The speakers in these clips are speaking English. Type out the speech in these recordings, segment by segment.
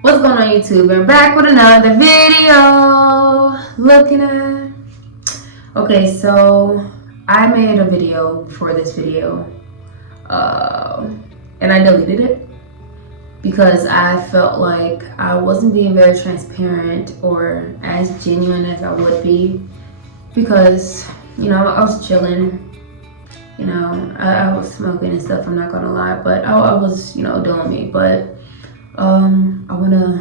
What's going on YouTube? We're back with another video. Looking at. Okay, so I made a video before this video, and I deleted it because I felt like I wasn't being very transparent or as genuine as I would be. Because I was chilling. I was smoking and stuff. I'm not gonna lie, but I was doing me, but. I want to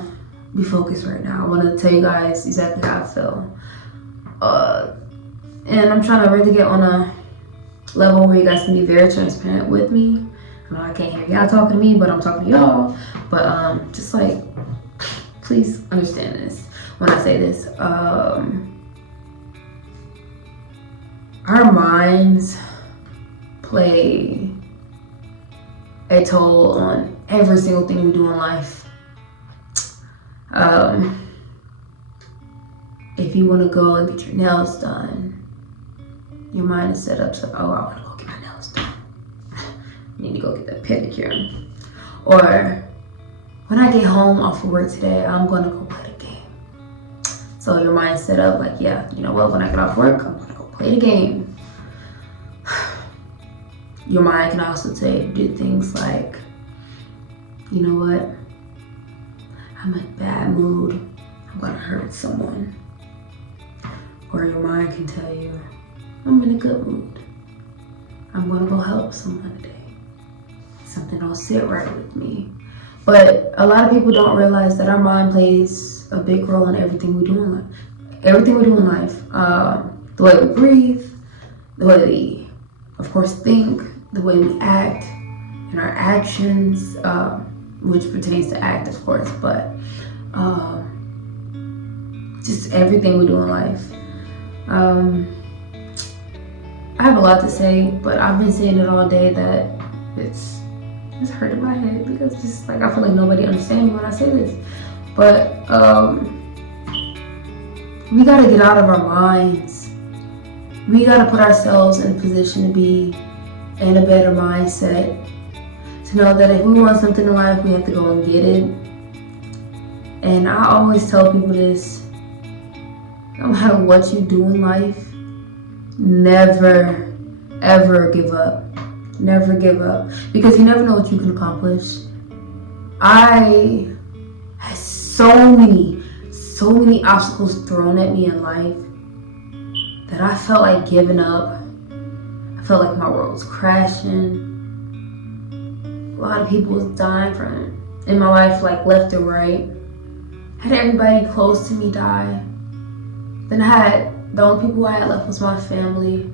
be focused right now. I want to tell you guys exactly how I feel. And I'm trying to really get on a level where you guys can be very transparent with me. I know I can't hear y'all talking to me, but I'm talking to y'all. But just like, please understand this when I say this. Our minds play a toll on every single thing we do in life. If you want to go and get your nails done, your mind is set up so, I want to go get my nails done. I need to go get that pedicure. Or when I get home off of work today, I'm going to go play the game. So your mind is set up like, yeah, you know what, when I get off work, I'm going to go play the game. Your mind can also do things like, you know what, I'm in a bad mood, I'm gonna hurt someone. Or your mind can tell you, I'm in a good mood, I'm gonna go help someone today. Something don't sit right with me. But a lot of people don't realize that our mind plays a big role in everything we do in life. Everything we do in life. The way we breathe, the way we, of course, think, the way we act, and our actions, which pertains to act, of course, but just everything we do in life. I have a lot to say, but I've been saying it all day that it's hurting my head because just like I feel like nobody understands me when I say this. But we gotta get out of our minds. We gotta put ourselves in a position to be in a better mindset. To know that if we want something in life, we have to go and get it. And I always tell people this, no matter what you do in life, never, ever give up. Never give up. Because you never know what you can accomplish. I had so many obstacles thrown at me in life that I felt like giving up. I felt like my world was crashing. A lot of people was dying in my life, like left and right. Had everybody close to me die. Then the only people I had left was my family.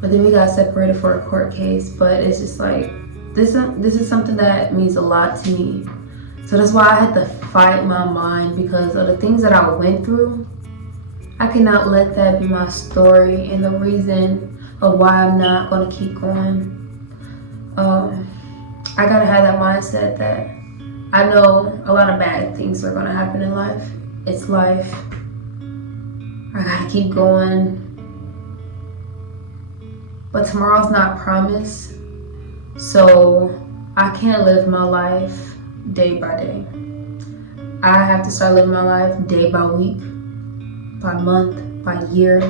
But then we got separated for a court case. But it's just like, this is something that means a lot to me. So that's why I had to fight my mind, because of the things that I went through. I cannot let that be my story and the reason of why I'm not gonna keep going. I gotta have that mindset that I know a lot of bad things are gonna happen in life. It's life. I gotta keep going. But tomorrow's not promised. So I can't live my life day by day. I have to start living my life day by week, by month, by year.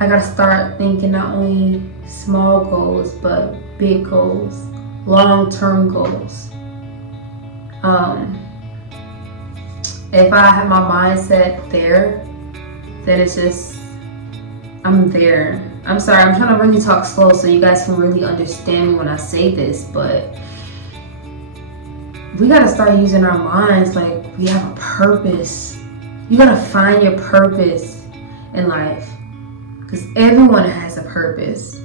I gotta start thinking not only small goals, but big goals, long-term goals. If I have my mindset there, then it's just, I'm there. I'm sorry, I'm trying to really talk slow so you guys can really understand me when I say this, but we gotta start using our minds like we have a purpose. You gotta find your purpose in life, because everyone has a purpose.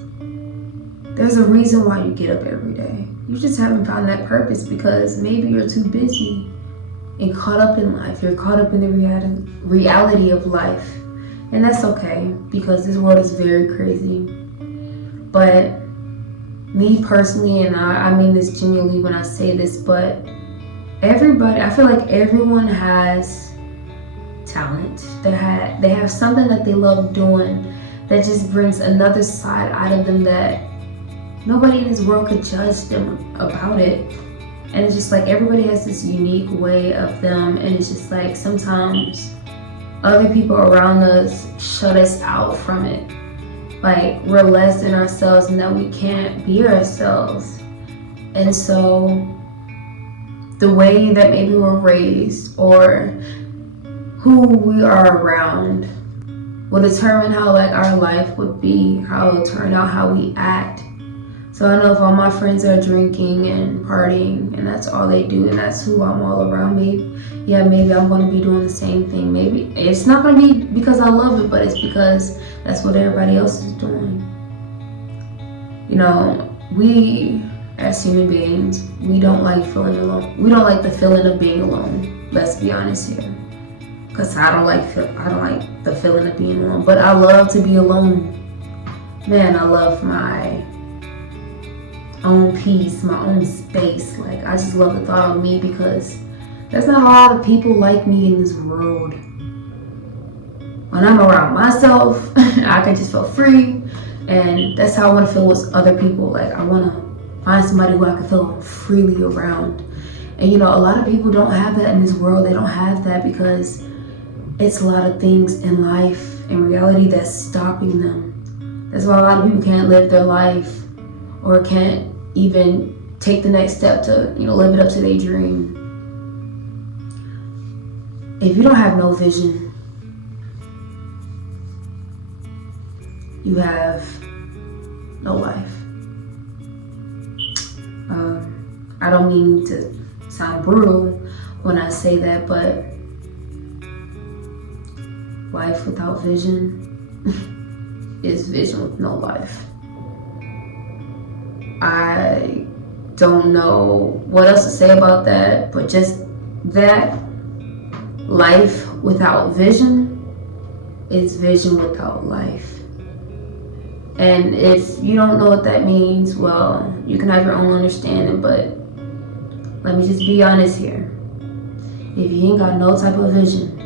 There's a reason why you get up every day. You just haven't found that purpose because maybe you're too busy and caught up in life. You're caught up in the reality of life. And that's okay, because this world is very crazy. But me personally, and I mean this genuinely when I say this, but I feel like everyone has talent. They have something that they love doing that just brings another side out of them that nobody in this world could judge them about it. And it's just like everybody has this unique way of them, and it's just like sometimes other people around us shut us out from it. Like we're less than ourselves and that we can't be ourselves. And so the way that maybe we're raised or who we are around will determine how like our life would be, how it'll turn out, how we act. So I know if all my friends are drinking and partying and that's all they do and that's who I'm all around, maybe I'm going to be doing the same thing. Maybe it's not going to be because I love it, but it's because that's what everybody else is doing. You know, we as human beings, we don't like feeling alone. We don't like the feeling of being alone. Let's be honest here. Because I don't like the feeling of being alone. But I love to be alone. Man, I love my own peace, my own space. Like, I just love the thought of me because there's not a lot of people like me in this world. When I'm around myself, I can just feel free. And that's how I want to feel with other people. Like, I want to find somebody who I can feel freely around. And, you know, a lot of people don't have that in this world. They don't have that because it's a lot of things in life, in reality, that's stopping them. That's why a lot of people can't live their life or can't even take the next step to, you know, live it up to their dream. If you don't have no vision, you have no life. I don't mean to sound brutal when I say that, but life without vision is vision with no life. I don't know what else to say about that, but just that life without vision is vision without life. And if you don't know what that means, well, you can have your own understanding, but let me just be honest here. If you ain't got no type of vision,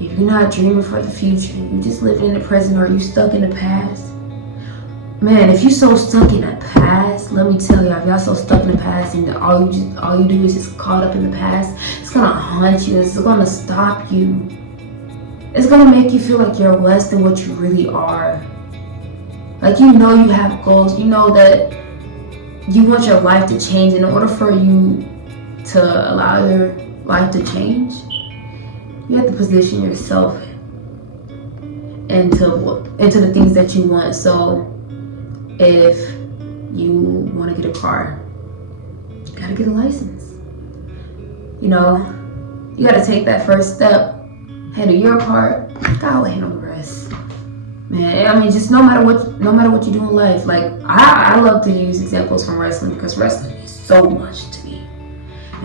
if you're not dreaming for the future, you just living in the present, or you stuck in the past. Man, if you so stuck in the past, let me tell you, if y'all so stuck in the past and all you do is just caught up in the past, it's gonna haunt you. It's gonna stop you. It's gonna make you feel like you're less than what you really are. Like, you know you have goals. You know that you want your life to change. In order for you to allow your life to change, you have to position yourself into the things that you want. So if you want to get a car, you gotta get a license. You know, you gotta take that first step, handle your part, God will handle the rest. Man, I mean, just no matter what you do in life. Like, I love to use examples from wrestling because wrestling is so much to me.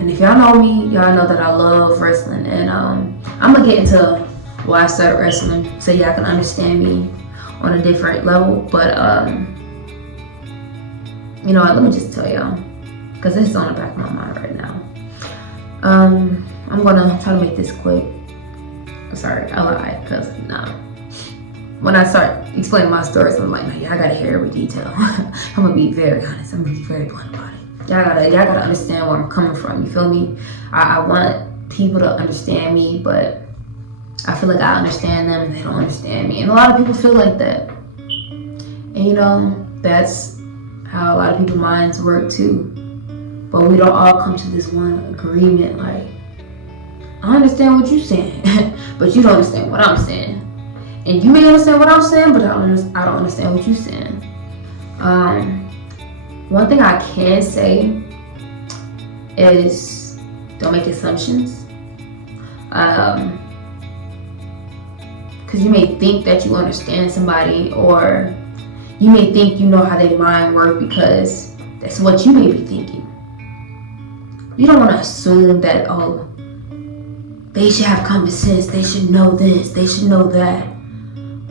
And if y'all know me, y'all know that I love wrestling. And I'm gonna get into why I started wrestling so y'all can understand me on a different level. But you know what, let me just tell y'all, because this is on the back of my mind right now. I'm gonna try to make this quick. Sorry, I lied, because when I start explaining my stories, I'm like, no, y'all gotta hear every detail. I'm gonna be very honest. I'm gonna be very blunt about it. Y'all gotta understand where I'm coming from. You feel me? I want people to understand me, but I feel like I understand them and they don't understand me. And a lot of people feel like that. And you know, that's how a lot of people's minds work too. But we don't all come to this one agreement. Like, I understand what you're saying, but you don't understand what I'm saying. And you may understand what I'm saying, but I don't understand what you're saying. One thing I can say is don't make assumptions. Because you may think that you understand somebody, or you may think you know how their mind works because that's what you may be thinking. You don't want to assume that, oh, they should have common sense, they should know this, they should know that.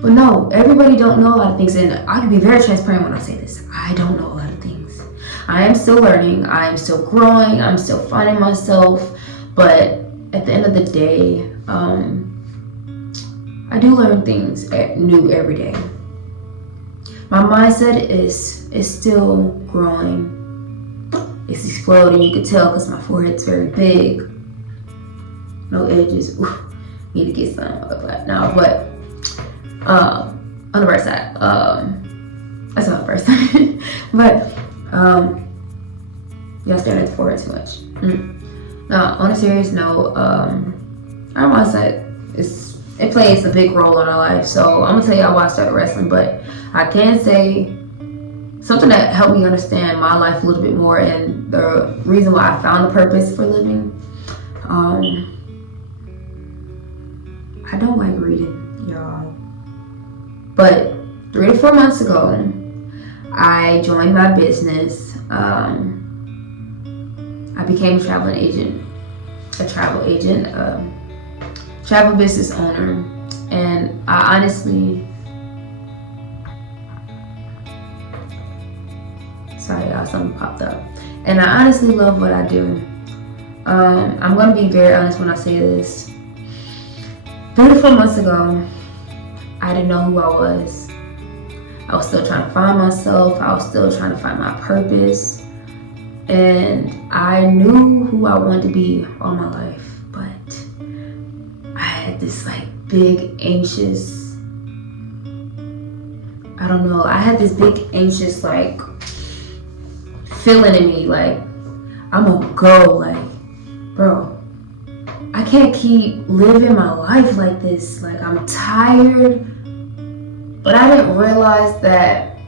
But no, everybody don't know a lot of things, and I can be very transparent when I say this. I don't know a lot of things. I am still learning, I am still growing, I'm still finding myself, but at the end of the day, I do learn things new every day. My mindset is still growing. it's exploding. You could tell because my forehead's very big. No edges. Ooh, need to get some now, but on the right side. That's not the first time. But y'all staring at the forehead too much. Now, on a serious note, our mindset it plays a big role in our life. So I'm gonna tell y'all why I started wrestling, but I can say something that helped me understand my life a little bit more and the reason why I found the purpose for living. I don't like reading, y'all. But 3 to 4 months ago, I joined my business. I became a travel agent, travel business owner, and I honestly, sorry y'all, something popped up. And I honestly love what I do. I'm gonna be very honest when I say this. 3 to 4 months ago, I didn't know who I was. I was still trying to find myself. I was still trying to find my purpose. And I knew who I wanted to be all my life. But I had this big anxious, I don't know. I had this big anxious feeling in me. I'm gonna go. Bro, I can't keep living my life like this. I'm tired. But I didn't realize that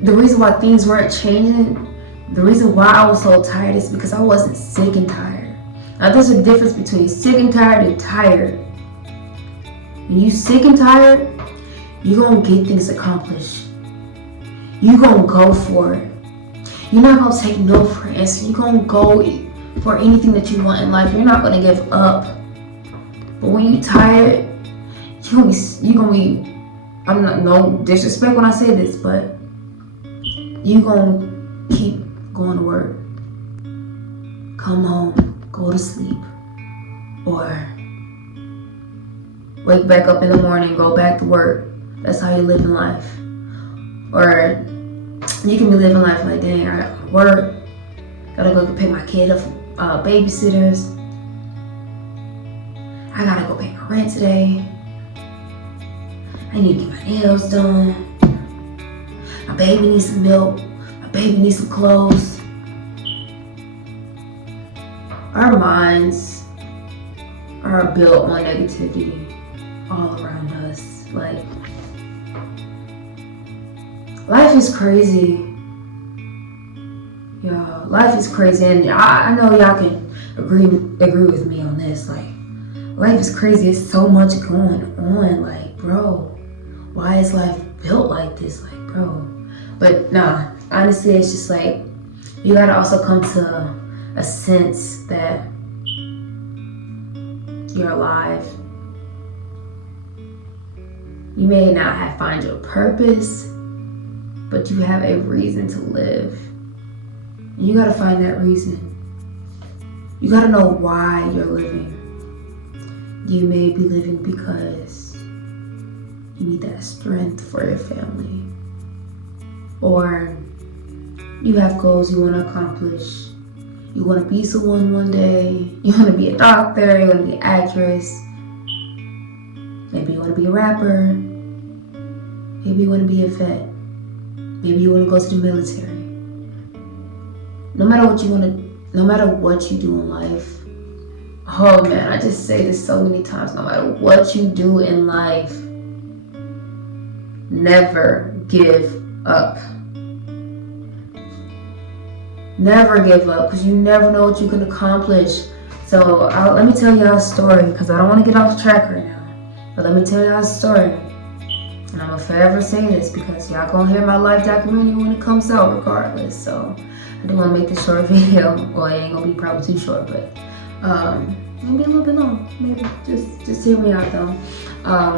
the reason why things weren't changing, the reason why I was so tired is because I wasn't sick and tired. Now there's a difference between sick and tired and tired. When you sick and tired, you're gonna get things accomplished. You're gonna go for it. You're not gonna take no for an answer. You're gonna go for anything that you want in life. You're not gonna give up. But when you're tired, you're gonna be, I'm not, no disrespect when I say this, but you're gonna keep going to work, come home, go to sleep, or wake back up in the morning, go back to work. That's how you live in life. Or you can be living life like, dang, I gotta work, gotta go pick my kid up from babysitters, I gotta go pay my rent today, I need to get my nails done, my baby needs some milk, my baby needs some clothes. Our minds are built on negativity all around us. Life is crazy. Y'all, life is crazy, and I know y'all can agree with me on this. Life is crazy. It's so much going on. Bro, why is life built like this? Bro. But nah, honestly, it's just you gotta also come to a sense that you're alive. You may not have found your purpose, but you have a reason to live. And you gotta find that reason. You gotta know why you're living. You may be living because you need that strength for your family. Or you have goals you want to accomplish. You want to be someone one day. You want to be a doctor. You want to be an actress. Maybe you want to be a rapper. Maybe you want to be a vet. Maybe you want to go to the military. No matter what you do in life, oh man, I just say this so many times, no matter what you do in life, never give up. Never give up, because you never know what you can accomplish. So let me tell y'all a story, because I don't want to get off track right now. But let me tell y'all a story. And I'm going to forever say this, because y'all going to hear my life documentary when it comes out regardless. So I do want to make this short video. Well, it ain't going to be probably too short, but maybe a little bit long. Maybe just hear me out though. I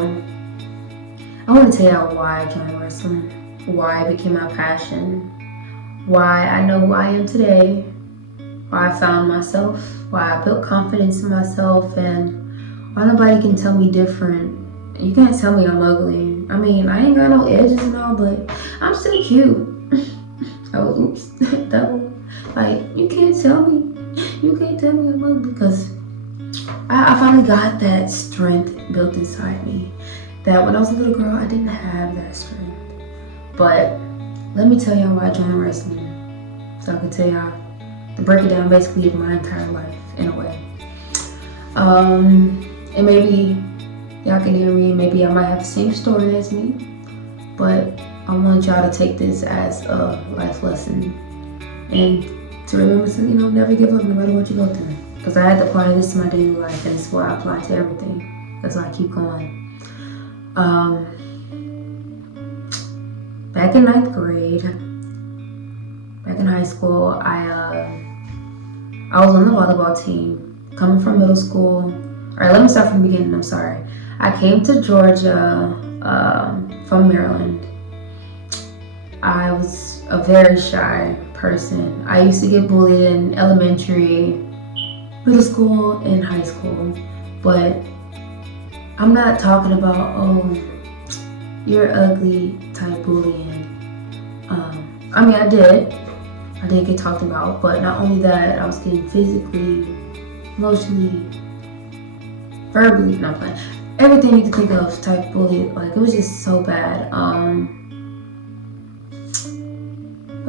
want to tell y'all why I joined wrestling, why it became my passion, why I know who I am today, why I found myself, why I built confidence in myself, and why nobody can tell me different. You can't tell me I'm ugly. I mean, I ain't got no edges and all, but I'm still cute. Oh, oops, Like, you can't tell me. You can't tell me I'm ugly, because I finally got that strength built inside me. That when I was a little girl, I didn't have that strength. But let me tell y'all why I joined wrestling. So I can tell y'all the breakdown basically of my entire life in a way. And maybe y'all can hear me, maybe I might have the same story as me, but I want y'all to take this as a life lesson and to remember to, never give up no matter what you go through. Because I had to apply this to my daily life, and it's what I apply to everything. That's why I keep going. Back in 9th grade, back in high school, I was on the volleyball team. Coming from middle school. All right, let me start from the beginning. I'm sorry. I came to Georgia from Maryland. I was a very shy person. I used to get bullied in elementary, middle school, and high school. But I'm not talking about, oh, you're ugly type bullying. I mean, I did get talked about, but not only that, I was getting physically, emotionally, verbally, not playing. Everything you can think of type bully. Like, it was just so bad.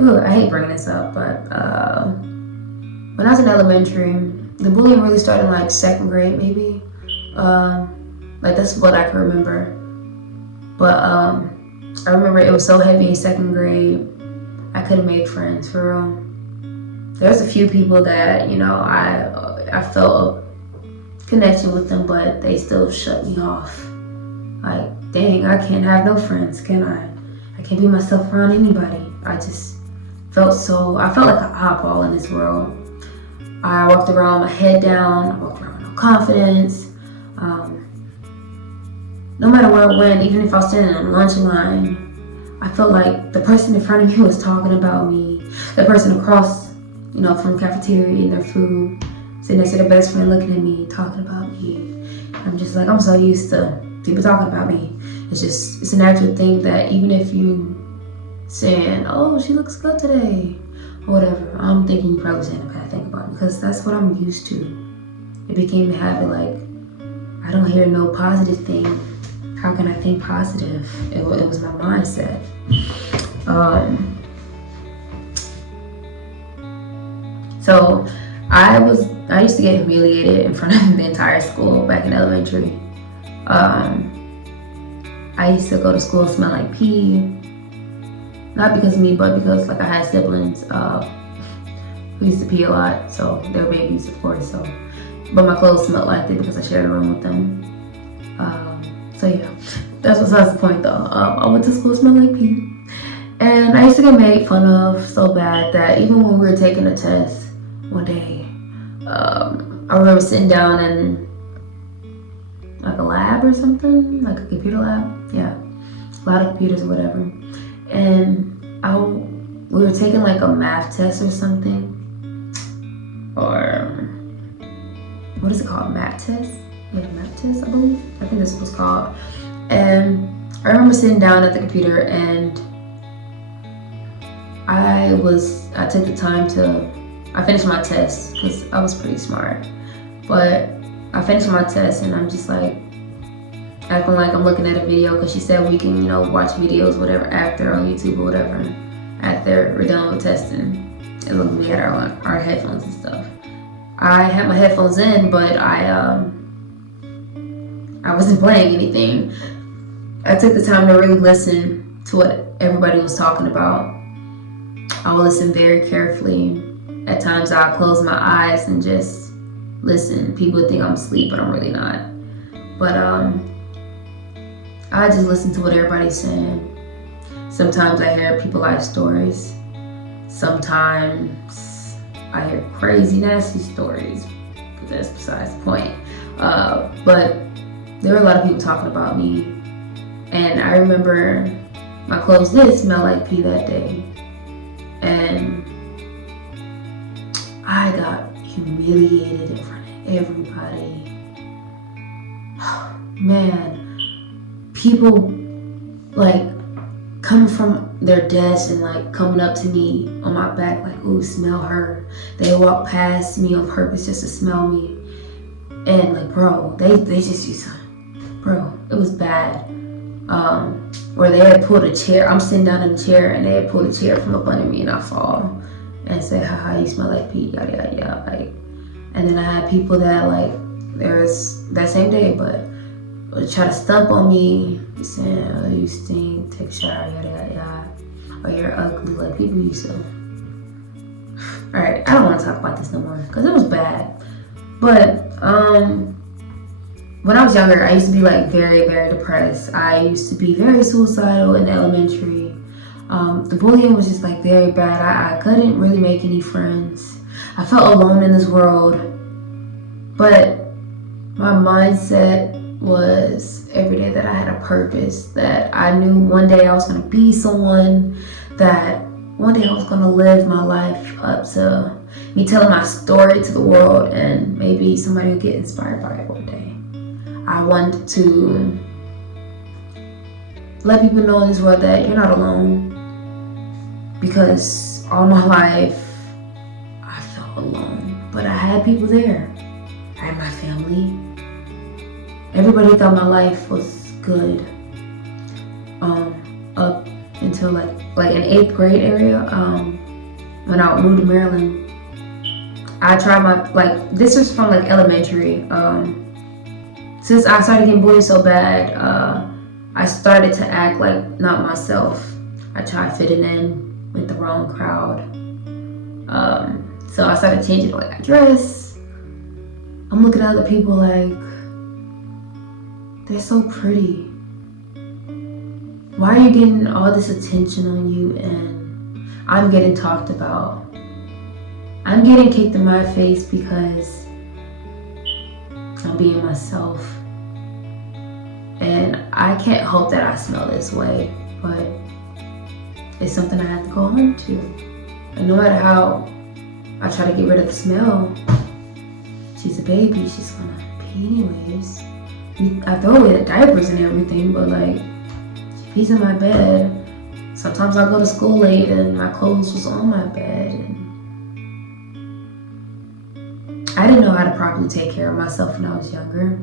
I hate bringing this up, but when I was in elementary, the bullying really started in like 2nd grade, maybe. Like, that's what I can remember. But I remember it was so heavy in 2nd grade, I couldn't make friends for real. There's a few people that, I felt a connection with them, but they still shut me off. Like, dang, I can't have no friends, can I? I can't be myself around anybody. I just I felt like an oddball in this world. I walked around with my head down, I walked around with no confidence. No matter where I went, even if I was standing in a lunch line, I felt like the person in front of me was talking about me. The person across, from the cafeteria eating their food, sitting next to their best friend looking at me, talking about me. I'm just like, I'm so used to people talking about me. It's a natural thing that even if you saying, oh, she looks good today, or whatever, I'm thinking you probably saying a bad thing about me, because that's what I'm used to. It became a habit, like, I don't hear no positive thing. How can I think positive? It was my mindset. So I used to get humiliated in front of the entire school back in elementary. I used to go to school and smell like pee. Not because of me, but because I had siblings who used to pee a lot, so they were babies, of course. But my clothes smelled like it because I shared a room with them. So yeah, that's besides the point though. I went to school smelling like pee, and I used to get made fun of so bad that even when we were taking a test one day, I remember sitting down in like a lab or something, like a computer lab. Yeah, a lot of computers or whatever. And we were taking like a math test or something, or what is it called? Math test? Yeah, math test, I believe. I think that's what it's called. And I remember sitting down at the computer, and I took the time I finished my test because I was pretty smart. But I finished my test, and I'm just like acting like I'm looking at a video, because she said we can, watch videos, whatever, after on YouTube or whatever, after we're done with testing. And look, we had our headphones and stuff. I had my headphones in, but I wasn't playing anything. I took the time to really listen to what everybody was talking about. I would listen very carefully. At times I'll close my eyes and just listen. People would think I'm asleep, but I'm really not. But I just listen to what everybody's saying. Sometimes I hear people's life stories. Sometimes I hear crazy, nasty stories, but that's besides the point. But there were a lot of people talking about me, and I remember my clothes did smell like pee that day, and I got humiliated in front of everybody. Man, people coming from their desk and like coming up to me on my back like, ooh, smell her. They walk past me on purpose just to smell me. And like, bro, they just used to, bro, it was bad. Where they had pulled a chair, I'm sitting down in a chair and they had pulled a chair from up under me and I fall and say, haha, you smell like pee, yada yada yada. Like, and then I had people that like, there's that same day, but would try to stump on me, saying, oh, you stink, take a shower, yada yada yada, or you're ugly. Like, people used to. Alright, I don't want to talk about this no more because it was bad. But when I was younger, I used to be like very, very depressed. I used to be very suicidal in elementary. The bullying was just like very bad. I couldn't really make any friends. I felt alone in this world. But my mindset was every day that I had a purpose, that I knew one day I was going to be someone, that one day I was going to live my life up to me telling my story to the world, and maybe somebody will get inspired by it one day. I want to let people know in this world that you're not alone, because all my life I felt alone, but I had people there. I had my family. Everybody thought my life was good. Up until like in 8th grade area, when I moved to Maryland, I tried my, this was from like elementary. Since I started getting bullied so bad, I started to act like not myself. I tried fitting in with the wrong crowd. So I started changing the way I dress. I'm looking at other people like, they're so pretty. Why are you getting all this attention on you and I'm getting talked about? I'm getting kicked in my face because I'm being myself. And I can't help that I smell this way, but it's something I have to go on to. And no matter how I try to get rid of the smell, she's a baby, she's gonna pee anyways. I throw away the diapers and everything, but like, she pees in my bed. Sometimes I go to school late and my clothes was on my bed. And I didn't know how to properly take care of myself when I was younger.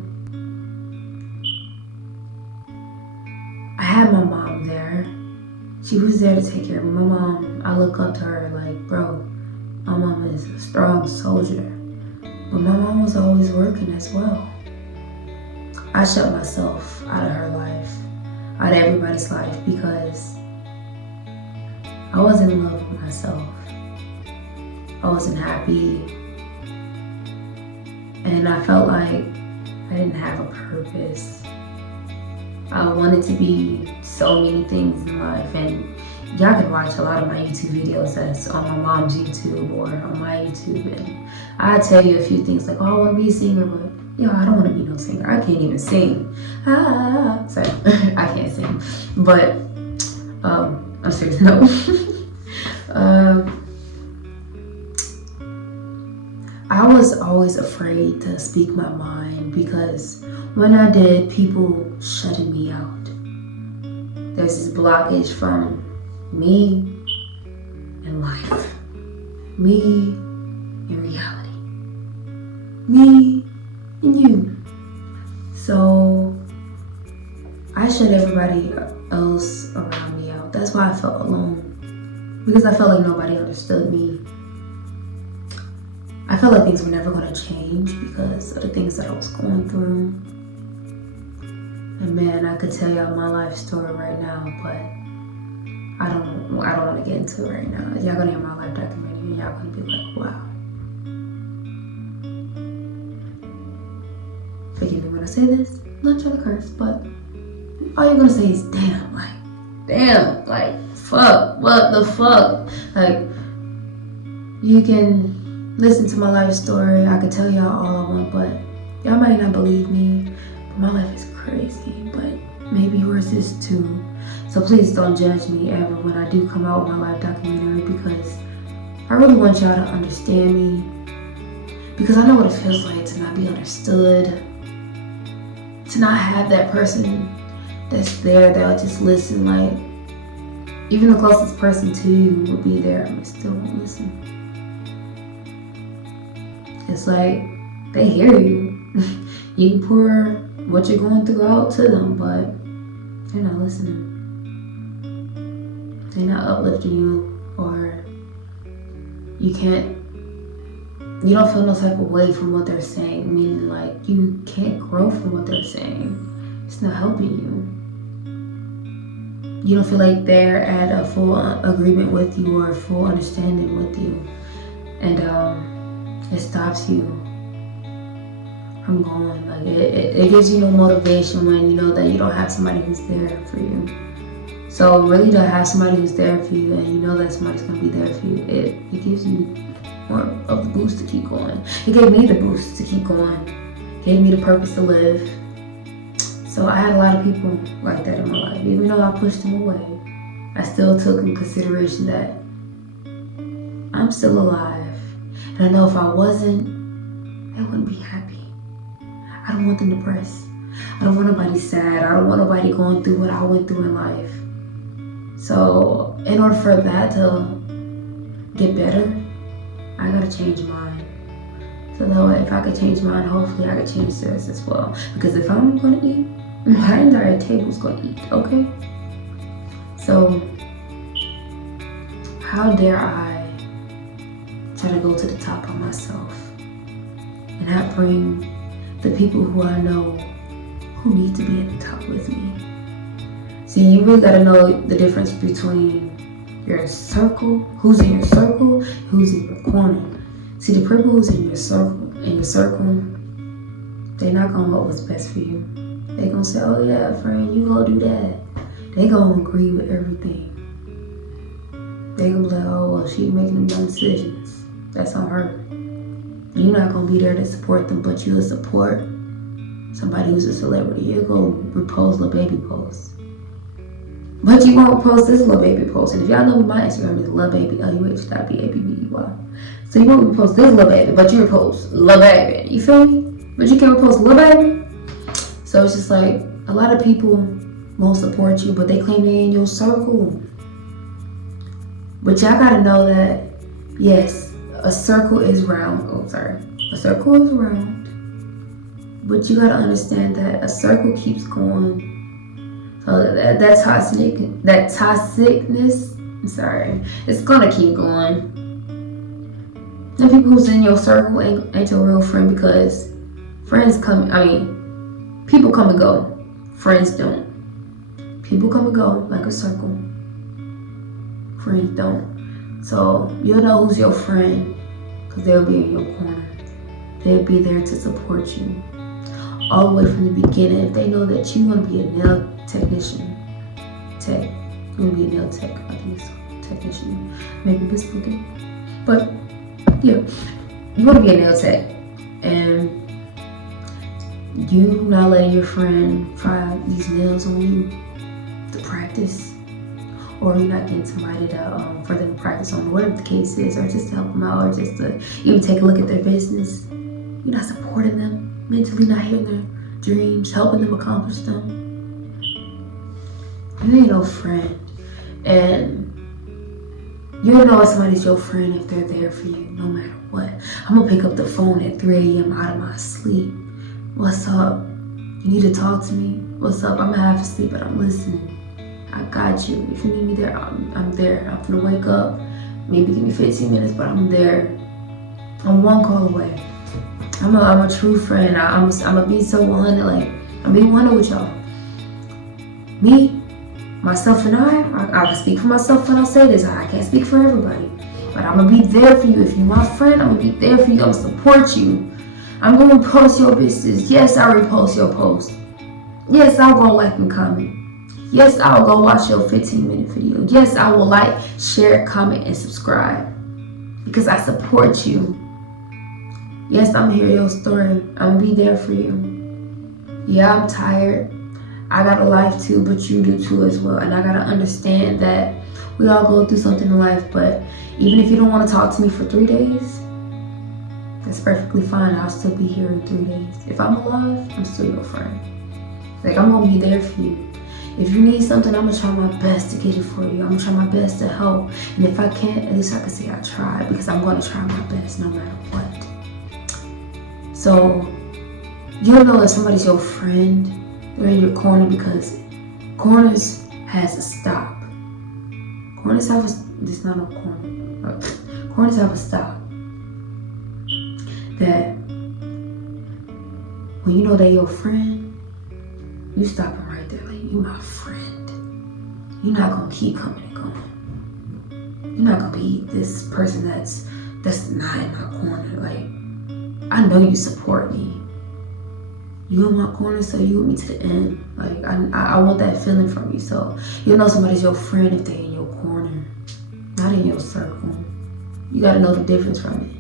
I had my mom there. She was there to take care of me. My mom, I look up to her like, bro, my mom is a strong soldier. But my mom was always working as well. I shut myself out of her life, out of everybody's life, because I wasn't in love with myself. I wasn't happy. And I felt like I didn't have a purpose. I wanted to be so many things in life, and y'all can watch a lot of my YouTube videos that's on my mom's YouTube or on my YouTube, and I tell you a few things like, oh, I want to be a singer, but I don't want to be no singer. I can't even sing. Sorry, I can't sing. But I'm serious, no. I was always afraid to speak my mind because when I did, people shutting me out. There's this blockage from me and life, me and reality, me and you. So I shut everybody else around me out. That's why I felt alone, because I felt like nobody understood me. I felt like things were never going to change because of the things that I was going through. And man, I could tell y'all my life story right now, but I don't want to get into it right now. Y'all gonna hear my life documentary and y'all gonna be like, wow. Forgive me when I say this. I'm not trying to curse, but all you're gonna say is damn, fuck, what the fuck? Like, you can listen to my life story. I could tell y'all all I want, but y'all might not believe me. But my life is crazy, but maybe yours is too. So please don't judge me ever when I do come out with my life documentary, because I really want y'all to understand me, because I know what it feels like to not be understood, to not have that person that's there that'll just listen like, Even the closest person to you will be there and still won't listen. It's like they hear you. You can pour what you're going through out to them, but they're not listening. They're not uplifting you, or you don't feel no type of way from what they're saying, meaning like you can't grow from what they're saying. It's not helping you. You don't feel like they're at a full agreement with you or full understanding with you. And it stops you from going. Like it gives you no motivation when you know that you don't have somebody who's there for you. So really to have somebody who's there for you and you know that somebody's gonna be there for you, it gives you more of the boost to keep going. It gave me the boost to keep going. It gave me the purpose to live. So I had a lot of people like that in my life. Even though I pushed them away, I still took in consideration that I'm still alive. And I know if I wasn't, they wouldn't be happy. I don't want them depressed. I don't want nobody sad. I don't want nobody going through what I went through in life. So in order for that to get better, I gotta change mine. So that way, if I could change mine, hopefully I could change theirs as well. Because if I'm gonna eat, my entire table's gonna eat, okay? So, how dare I try to go to the top of myself and not bring the people who I know who need to be at the top with me? See, you really gotta know the difference between your circle, who's in your circle, who's in your corner. See, the people who's in your circle, they're not gonna want what's best for you. They gonna say, oh yeah, friend, you go do that. They gonna agree with everything. They gonna be like, oh, well, she making them dumb decisions. That's on her. You're not gonna be there to support them, but you'll support somebody who's a celebrity. You'll go repost little baby posts. But you won't post this little baby post. And if y'all know my Instagram is little baby, LUH.BABBY. So you won't repost this little baby, but you repost little baby. You feel me? But you can't repost little baby. So it's just like a lot of people won't support you, but they claim they're in your circle. But y'all gotta know that, yes, a circle is round. A circle is round. But you gotta understand that a circle keeps going. So that toxicness, it's gonna keep going. The people who's in your circle ain't your real friend, because people come and go. Friends don't. People come and go like a circle. Friends don't. So you'll know who's your friend because they'll be in your corner. They'll be there to support you all the way from the beginning. If they know that you're gonna be a nail technician, you're gonna be a nail tech, I think so, technician, maybe this looking. But yeah, you want to be a nail tech, and you not letting your friend try these nails on you to practice, or you're not getting somebody to for them to practice on, whatever the case is, or just to help them out, or just to even take a look at their business. You're not supporting them mentally, not hearing their dreams, helping them accomplish them. You ain't no friend. And you'll know if somebody's your friend if they're there for you, no matter what. I'm gonna pick up the phone at 3 a.m. out of my sleep. What's up? You need to talk to me? What's up? I'm gonna have to sleep, but I'm listening. I got you. If you need me there, I'm there. I'm gonna wake up. Maybe give me 15 minutes, but I'm there. I'm one call away. I'm a true friend. I'm gonna be so 100. Like, I'm being 100 with y'all. Me, myself, and I can speak for myself when I say this. I can't speak for everybody. But I'm gonna be there for you. If you're my friend, I'm gonna be there for you. I'm gonna support you. I'm gonna repost your business. Yes, I'll repost your post. Yes, I'll go like and comment. Yes, I'll go watch your 15-minute video. Yes, I will like, share, comment, and subscribe. Because I support you. Yes, I'm gonna hear your story. I'm gonna be there for you. Yeah, I'm tired. I got a life too, but you do too as well. And I gotta understand that we all go through something in life, but even if you don't want to talk to me for 3 days, that's perfectly fine. I'll still be here in 3 days. If I'm alive, I'm still your friend. Like, I'm gonna be there for you. If you need something, I'm gonna try my best to get it for you. I'm gonna try my best to help. And if I can't, at least I can say I tried, because I'm gonna try my best no matter what. So you'll know if somebody's your friend, they're in your corner, because corners has a stop. Corners have a, it's not a corner. Corners have a stop. That when you know they're your friend, you stop them right there. Like, you my friend. You're not gonna keep coming and going. You're not gonna be this person that's not in my corner. Like, I know you support me. You in my corner, so you with me to the end. Like, I want that feeling from you. So you'll know somebody's your friend if they're in your corner, not in your circle. You gotta know the difference from it.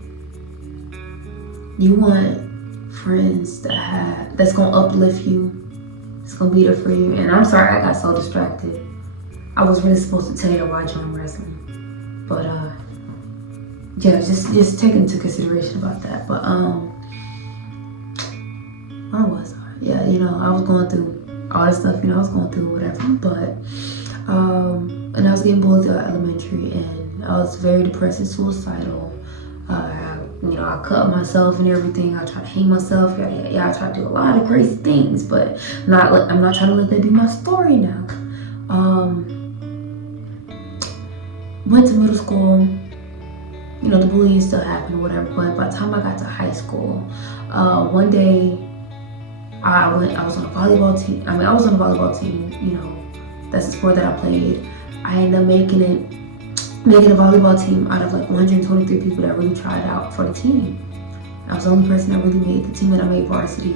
You want friends that's gonna uplift you. It's gonna be there for you. And I'm sorry I got so distracted. I was really supposed to tell you to watch on wrestling, but yeah, just take into consideration about that. But where was I? Yeah, I was going through all this stuff. I was going through whatever. But and I was getting bullied throughout elementary, and I was very depressed and suicidal. I cut myself and everything. I tried to hang myself. Yeah, I tried to do a lot of crazy things, but I'm not trying to let that be my story now. Went to middle school. The bullying still happened, whatever. But by the time I got to high school, one day I was on a volleyball team. I was on a volleyball team. That's the sport that I played. I ended up making a volleyball team out of like 123 people that really tried out for the team. I was the only person that really made the team, and I made varsity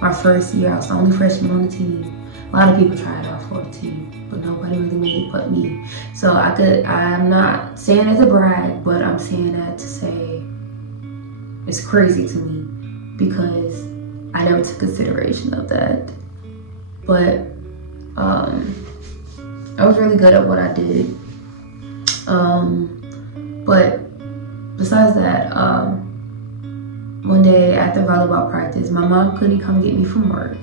my first year. I was the only freshman on the team. A lot of people tried out for the team, but nobody really made it but me. So I'm not saying that to brag, but I'm saying that to say it's crazy to me, because I never took consideration of that. But I was really good at what I did. But besides that, one day after volleyball practice, my mom couldn't come get me from work.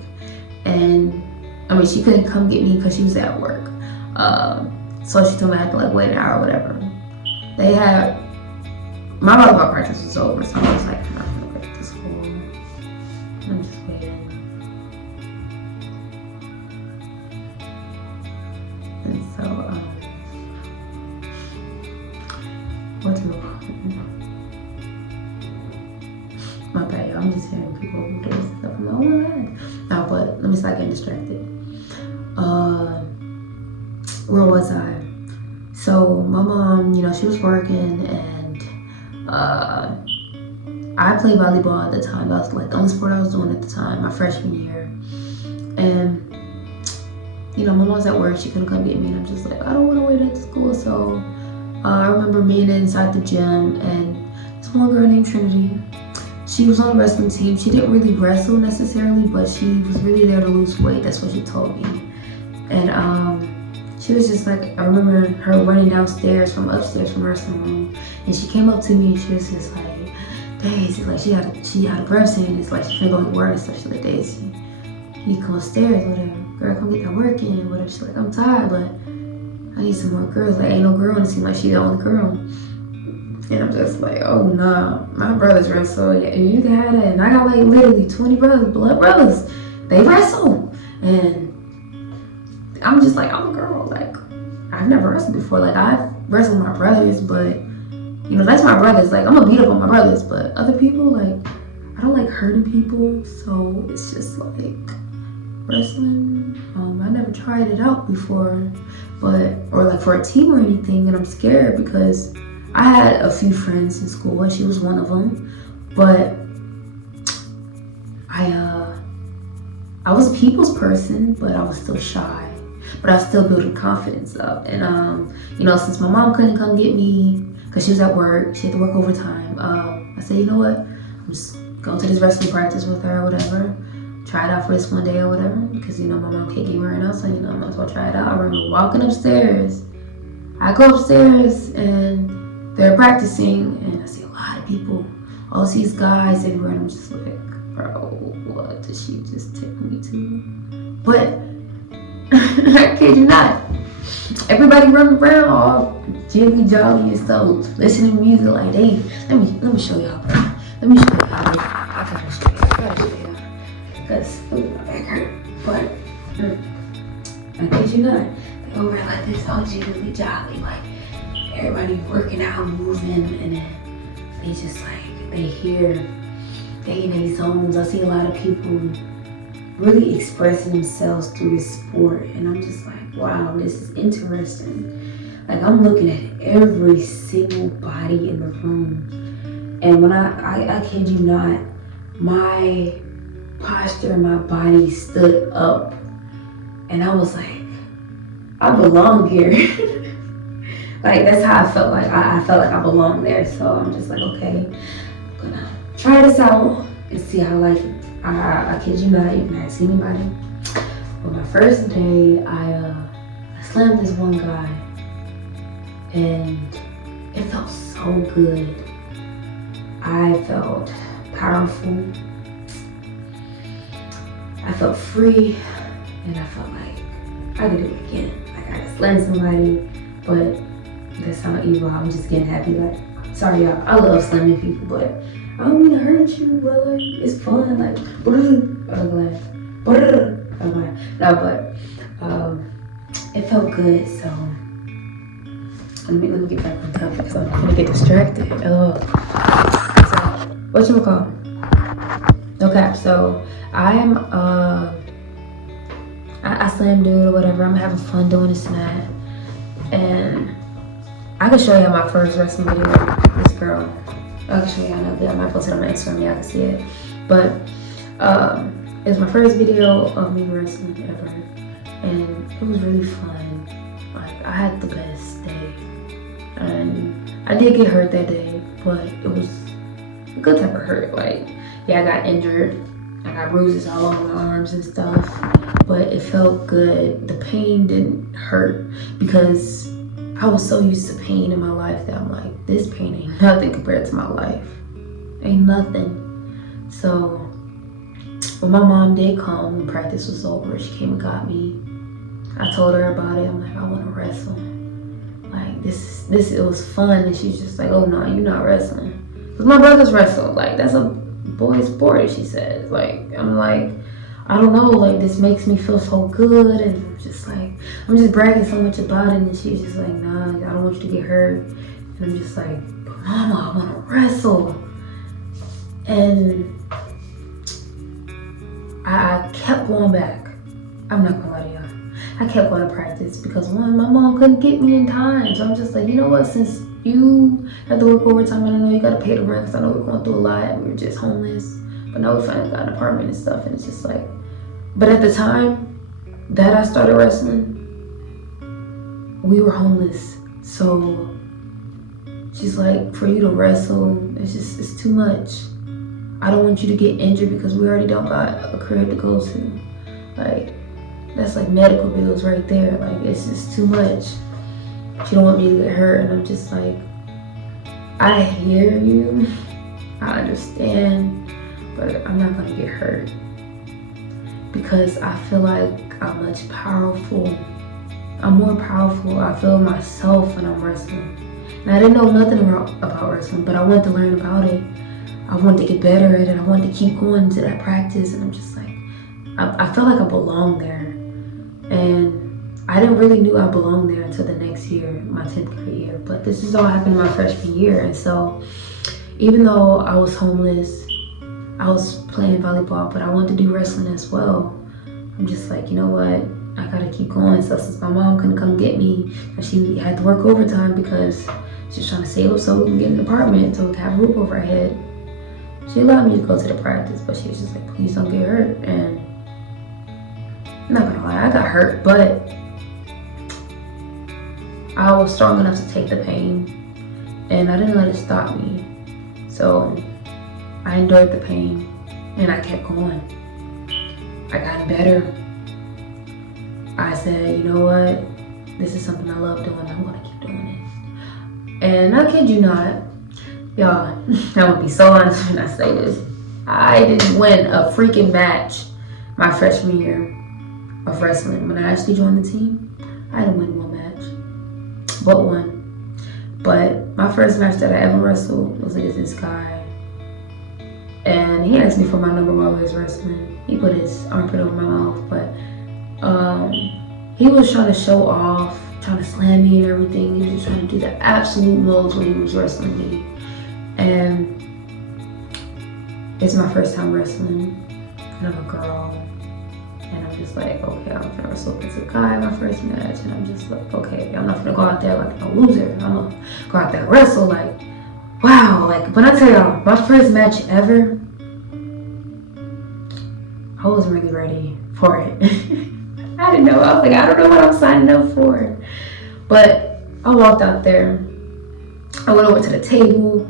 And she couldn't come get me because she was at work. So she told me I had to wait an hour or whatever. My volleyball practice was over, so I was like, I'm not gonna wait at this school. I'm just waiting. And so, what's my problem? My bad, y'all. I'm just hearing people over there and stuff. I'm like, oh my God. No, but let me start getting distracted. Where was I? So my mom, she was working, and I played volleyball at the time. That was like the only sport I was doing at the time, my freshman year. And my mom was at work. She couldn't come get me, and I'm just like, I don't want to wait at the school. So I remember being inside the gym, and this one girl named Trinity, she was on the wrestling team. She didn't really wrestle necessarily, but she was really there to lose weight. That's what she told me. And she was just like, I remember her running downstairs from upstairs from her wrestling room, and she came up to me, and she was just like, Daisy, like she had a breath saying this, like she's gonna go to work and stuff. She's like, Daisy, you come upstairs, whatever. Girl, come get that work in and whatever. She's like, I'm tired, but I need some more girls. Like, ain't no girl, and it seems like she's the only girl. And I'm just like, oh nah, my brothers wrestle, and you can have that. And I got like literally 20 brothers, blood brothers. They wrestle. And I'm just like, I'm a girl. Like, I've never wrestled before. Like, I've wrestled with my brothers, but that's my brothers. Like, I'm gonna beat up on my brothers, but other people, like, I don't like hurting people. So it's just like wrestling. I never tried it out before, or like for a team or anything, and I'm scared because I had a few friends in school, and she was one of them, but I was a people's person, but I was still shy, but I was still building confidence up. And since my mom couldn't come get me because she was at work, she had to work overtime, I said, you know what, I'm just going to this wrestling practice with her or whatever, try it out for this one day or whatever, because my mom can't get me right now, so I might as well try it out. I remember walking upstairs. I go upstairs and they're practicing, and I see a lot of people, all these guys everywhere, and I'm just like, bro, what did she just take me to? But I I kid you not. Everybody running around all jilly jolly and stuff, listening to music like, hey, let me show y'all, bro. Let me show y'all. I gotta show y'all. Because my back hurt. But I kid you not. They over like this all jilly jolly, like everybody working out, moving, and then they just like they in these zones. I see a lot of people really expressing themselves through this sport, and I'm just like, wow, this is interesting. Like, I'm looking at every single body in the room, and when I kid you not, my posture, my body stood up, and I was like, I belong here. Like, that's how I felt. Like I felt like I belonged there. So I'm just like, okay, I'm gonna try this out and see how I like it. I kid you not, you can ask anybody. On my first day, I slammed this one guy, and it felt so good. I felt powerful. I felt free, and I felt like I could do it again. Like, I could slam somebody, but that sounds evil. I'm just getting happy. Like, sorry y'all, I love slamming people, but I don't mean to hurt you, but like, it's fun. Like, I'm glad. No, but it felt good. So let me get back on topic because I'm gonna get distracted. So whatchamacallit? Okay, so I'm I slam dude or whatever. I'm having fun doing this and that, and I can show you my first wrestling video. This girl, I can show you another video. I might post it on my Instagram. Y'all can see it. But it was my first video of me wrestling ever, and it was really fun. Like, I had the best day, and I did get hurt that day, but it was a good type of hurt. Like, yeah, I got injured. I got bruises all over my arms and stuff, but it felt good. The pain didn't hurt because I was so used to pain in my life that I'm like, this pain ain't nothing compared to my life. Ain't nothing. So when my mom did come when practice was over, she came and got me. I told her about it. I'm like, I want to wrestle. Like, it was fun. And she's just like, oh no, you're not wrestling. Because my brothers wrestle. Like, that's a boy sport, she says. Like, I'm like, I don't know, like, this makes me feel so good, and I'm just like, I'm just bragging so much about it, and she's just like, nah, I don't want you to get hurt. And I'm just like, but mama, I want to wrestle. And I kept going back. I'm not gonna lie to y'all. I kept going to practice because one, my mom couldn't get me in time. So I'm just like, you know what, since you have to work overtime, and I know you gotta pay the rent, because I know we're going through a lot, we were just homeless. But now we finally got an apartment and stuff, and it's just like, but at the time that I started wrestling, we were homeless. So she's like, for you to wrestle, it's too much. I don't want you to get injured because we already don't got a crib to go to. Like, that's like medical bills right there. Like, it's just too much. She don't want me to get hurt, and I'm just like, I hear you, I understand, but I'm not gonna get hurt because I feel like I'm more powerful. I feel myself when I'm wrestling. And I didn't know nothing about wrestling, but I wanted to learn about it. I wanted to get better at it. I wanted to keep going to that practice, and I'm just like, I felt like I belonged there. And I didn't really knew I belonged there until the next year, my 10th grade year. But this is all happened my freshman year. And so even though I was homeless, I was playing volleyball, but I wanted to do wrestling as well. I'm just like, you know what? I gotta keep going. So since my mom couldn't come get me, and she had to work overtime because she was trying to save up so we can get an apartment so we can have a roof over our head, she allowed me to go to the practice, but she was just like, please don't get hurt. And I'm not gonna lie, I got hurt, but I was strong enough to take the pain, and I didn't let it stop me. So I endured the pain, and I kept going. I got better. I said, you know what? This is something I love doing. I'm gonna keep doing it. And I kid you not, y'all, I'm gonna be so honest when I say this. I didn't win a freaking match my freshman year. of wrestling. When I actually joined the team, I didn't win one match, but one. But my first match that I ever wrestled was against this guy. And he asked me for my number while we was wrestling. He put his armpit over my mouth, but he was trying to show off, trying to slam me and everything. He was just trying to do the absolute most when he was wrestling me. And it's my first time wrestling, and I'm a girl. And I'm just like, okay, I'm gonna wrestle against a guy my first match. And I'm just like, okay, I'm not gonna go out there like a loser. I'm gonna go out there and wrestle like, wow. Like, when I tell y'all, my first match ever, I wasn't really ready for it. I didn't know. I was like, I don't know what I'm signing up for. But I walked out there. I went over to the table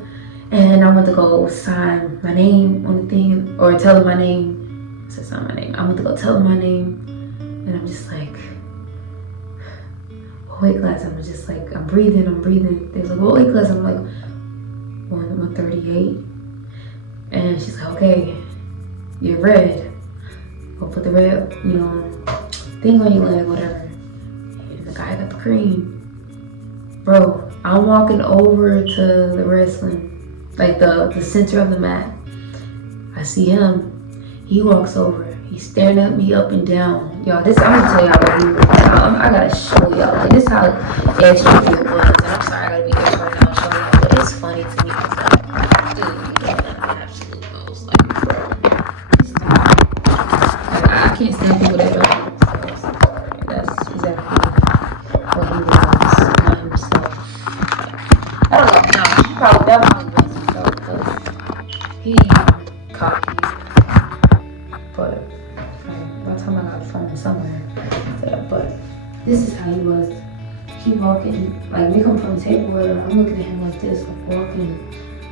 and I went to go sign my name on the thing, or tell them my name. I said sign my name. I went to go tell them my name, and I'm just like, what weight class? I'm just like, I'm breathing. They was like, what weight class? I'm like, 138. And she's like, okay, you're red. Go put the red, thing on your leg, whatever. And the guy got the cream. Bro, I'm walking over to the wrestling, like the center of the mat. I see him. He walks over. He's staring at me up and down. Y'all, this, I'm gonna tell y'all what he was. I gotta show y'all. Like, this is how extra it was. And I'm sorry I gotta be extra right now and show y'all, but it's funny to me. It's like, dude, you're an absolute ghost. Like, bro, stop. Like, I can't stand people that don't. That's exactly what he was on himself. I don't know. No, he probably definitely was himself because he cocky. But by the time I got the phone somewhere, but this is how he was. He walking, like, we come from the table where I'm looking at him like this, like walking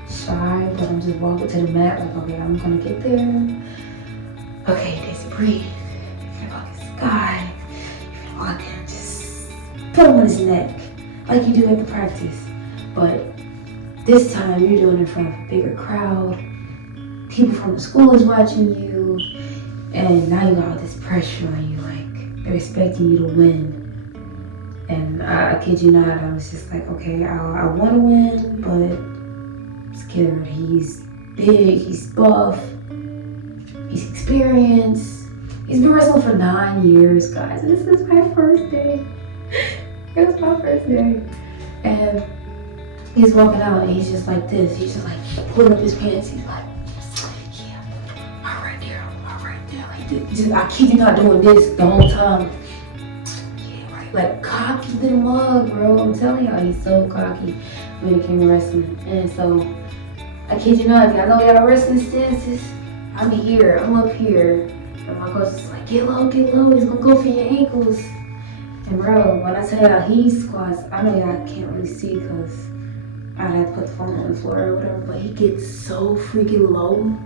shy, but I'm just walking to the mat, like, okay, I'm gonna get there. Okay, just breathe. You're gonna walk this guy. You're gonna walk there and just put him on his neck, like you do at the practice. But this time you're doing it in front of a bigger crowd. People from the school is watching you, and now you got all this pressure on you, like they're expecting you to win. And I kid you not, I was just like, okay, I want to win, but I'm scared. He's big, he's buff, he's experienced. He's been wrestling for 9 years, guys. This is my first day. It was my first day, and he's walking out, and he's just like this. He's just like pulling up his pants. He's like, just, I kid you not, doing this the whole time. Yeah, right. Like, cocky the mug, bro. I'm telling y'all, he's so cocky when it came to wrestling. And so, I kid you not, I know y'all wrestling stances. I'm here, I'm up here. And my coach is like, get low, he's gonna go for your ankles. And bro, when I tell y'all he squats, I know y'all can't really see because I'd have to put the phone on the floor or whatever, but he gets so freaking low.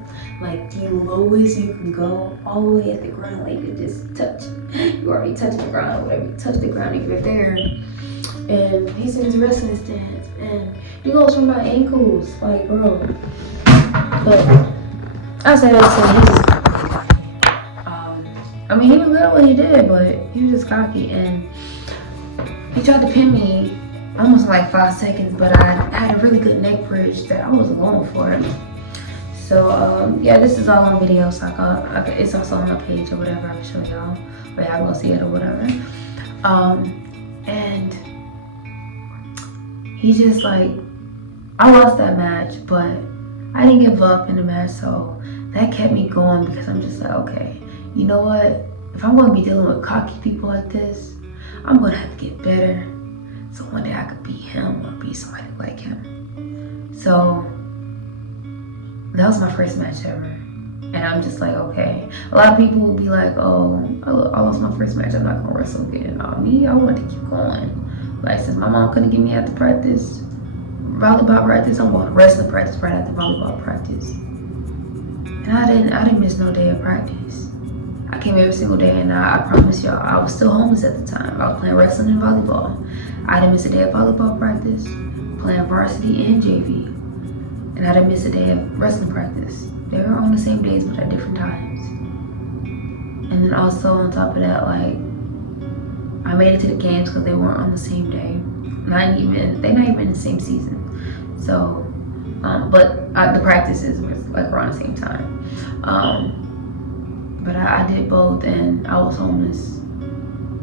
Like, the lowest you can go, all the way at the ground, like you just touch. You already touched the ground, whatever, you touch the ground if you're there. And he's in his wrestling stance, and he goes for my ankles, like, bro. But I say that I mean, he was good at what he did, but he was just cocky, and he tried to pin me almost like 5 seconds, but I had a really good neck bridge that I wasn't going for it. So, yeah, this is all on video, so it's also on my page or whatever. I can show y'all, or y'all gonna see it or whatever. And he just like, I lost that match, but I didn't give up in the match, so that kept me going because I'm just like, okay, you know what? If I'm gonna be dealing with cocky people like this, I'm gonna have to get better, so one day I could beat him or beat somebody like him. So that was my first match ever. And I'm just like, okay. A lot of people will be like, oh, I lost my first match, I'm not gonna wrestle again. Me, I want to keep going. Like, since my mom couldn't get me after practice, volleyball practice, I'm going to wrestling practice right after volleyball practice. And I didn't miss no day of practice. I came every single day, and I promise y'all, I was still homeless at the time. I was playing wrestling and volleyball. I didn't miss a day of volleyball practice, playing varsity and JV. And I didn't miss a day of wrestling practice. They were on the same days, but at different times. And then And also on top of that, like, I made it to the games because they weren't on the same day. They're not even in the same season. So, but the practices was like around the same time. But I did both, and I was homeless.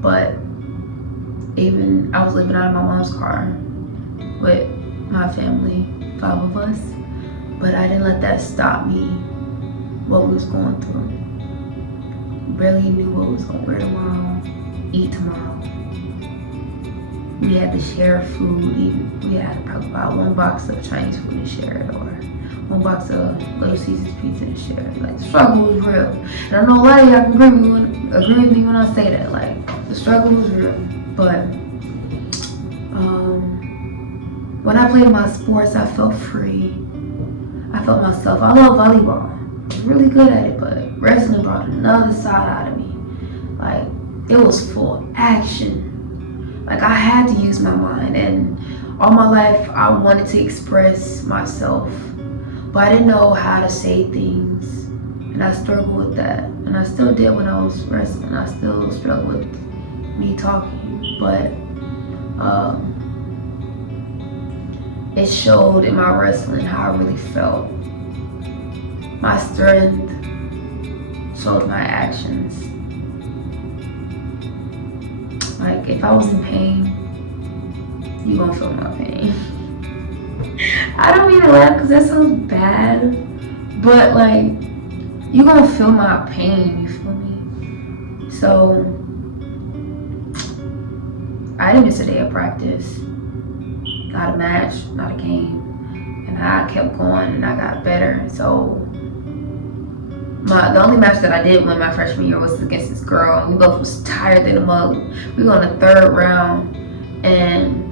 But even I was living out of my mom's car with my family, 5 of us. But I didn't let that stop me. What we was going through. Barely knew what we was going to wear tomorrow, eat tomorrow. We had to share food. We had probably about 1 box of Chinese food to share, or 1 box of Little Caesars pizza to share. Like, the struggle was real. And I know a lot of y'all can agree with me when I say that. Like, the struggle was real. But when I played my sports, I felt free. I felt myself. I love volleyball. I was really good at it, but wrestling brought another side out of me. Like, it was full action. Like, I had to use my mind, and all my life I wanted to express myself, but I didn't know how to say things, and I struggled with that. And I still did when I was wrestling. I still struggled with me talking, but it showed in my wrestling how I really felt. My strength showed my actions. Like, if I was in pain, you gonna feel my pain. I don't mean to laugh because that sounds bad, but like, you gonna feel my pain, you feel me? So, I didn't miss a day of practice. Not a match, not a game. And I kept going and I got better. So the only match that I did win my freshman year was against this girl. We both was tired than a mug. We go in the 3rd round, and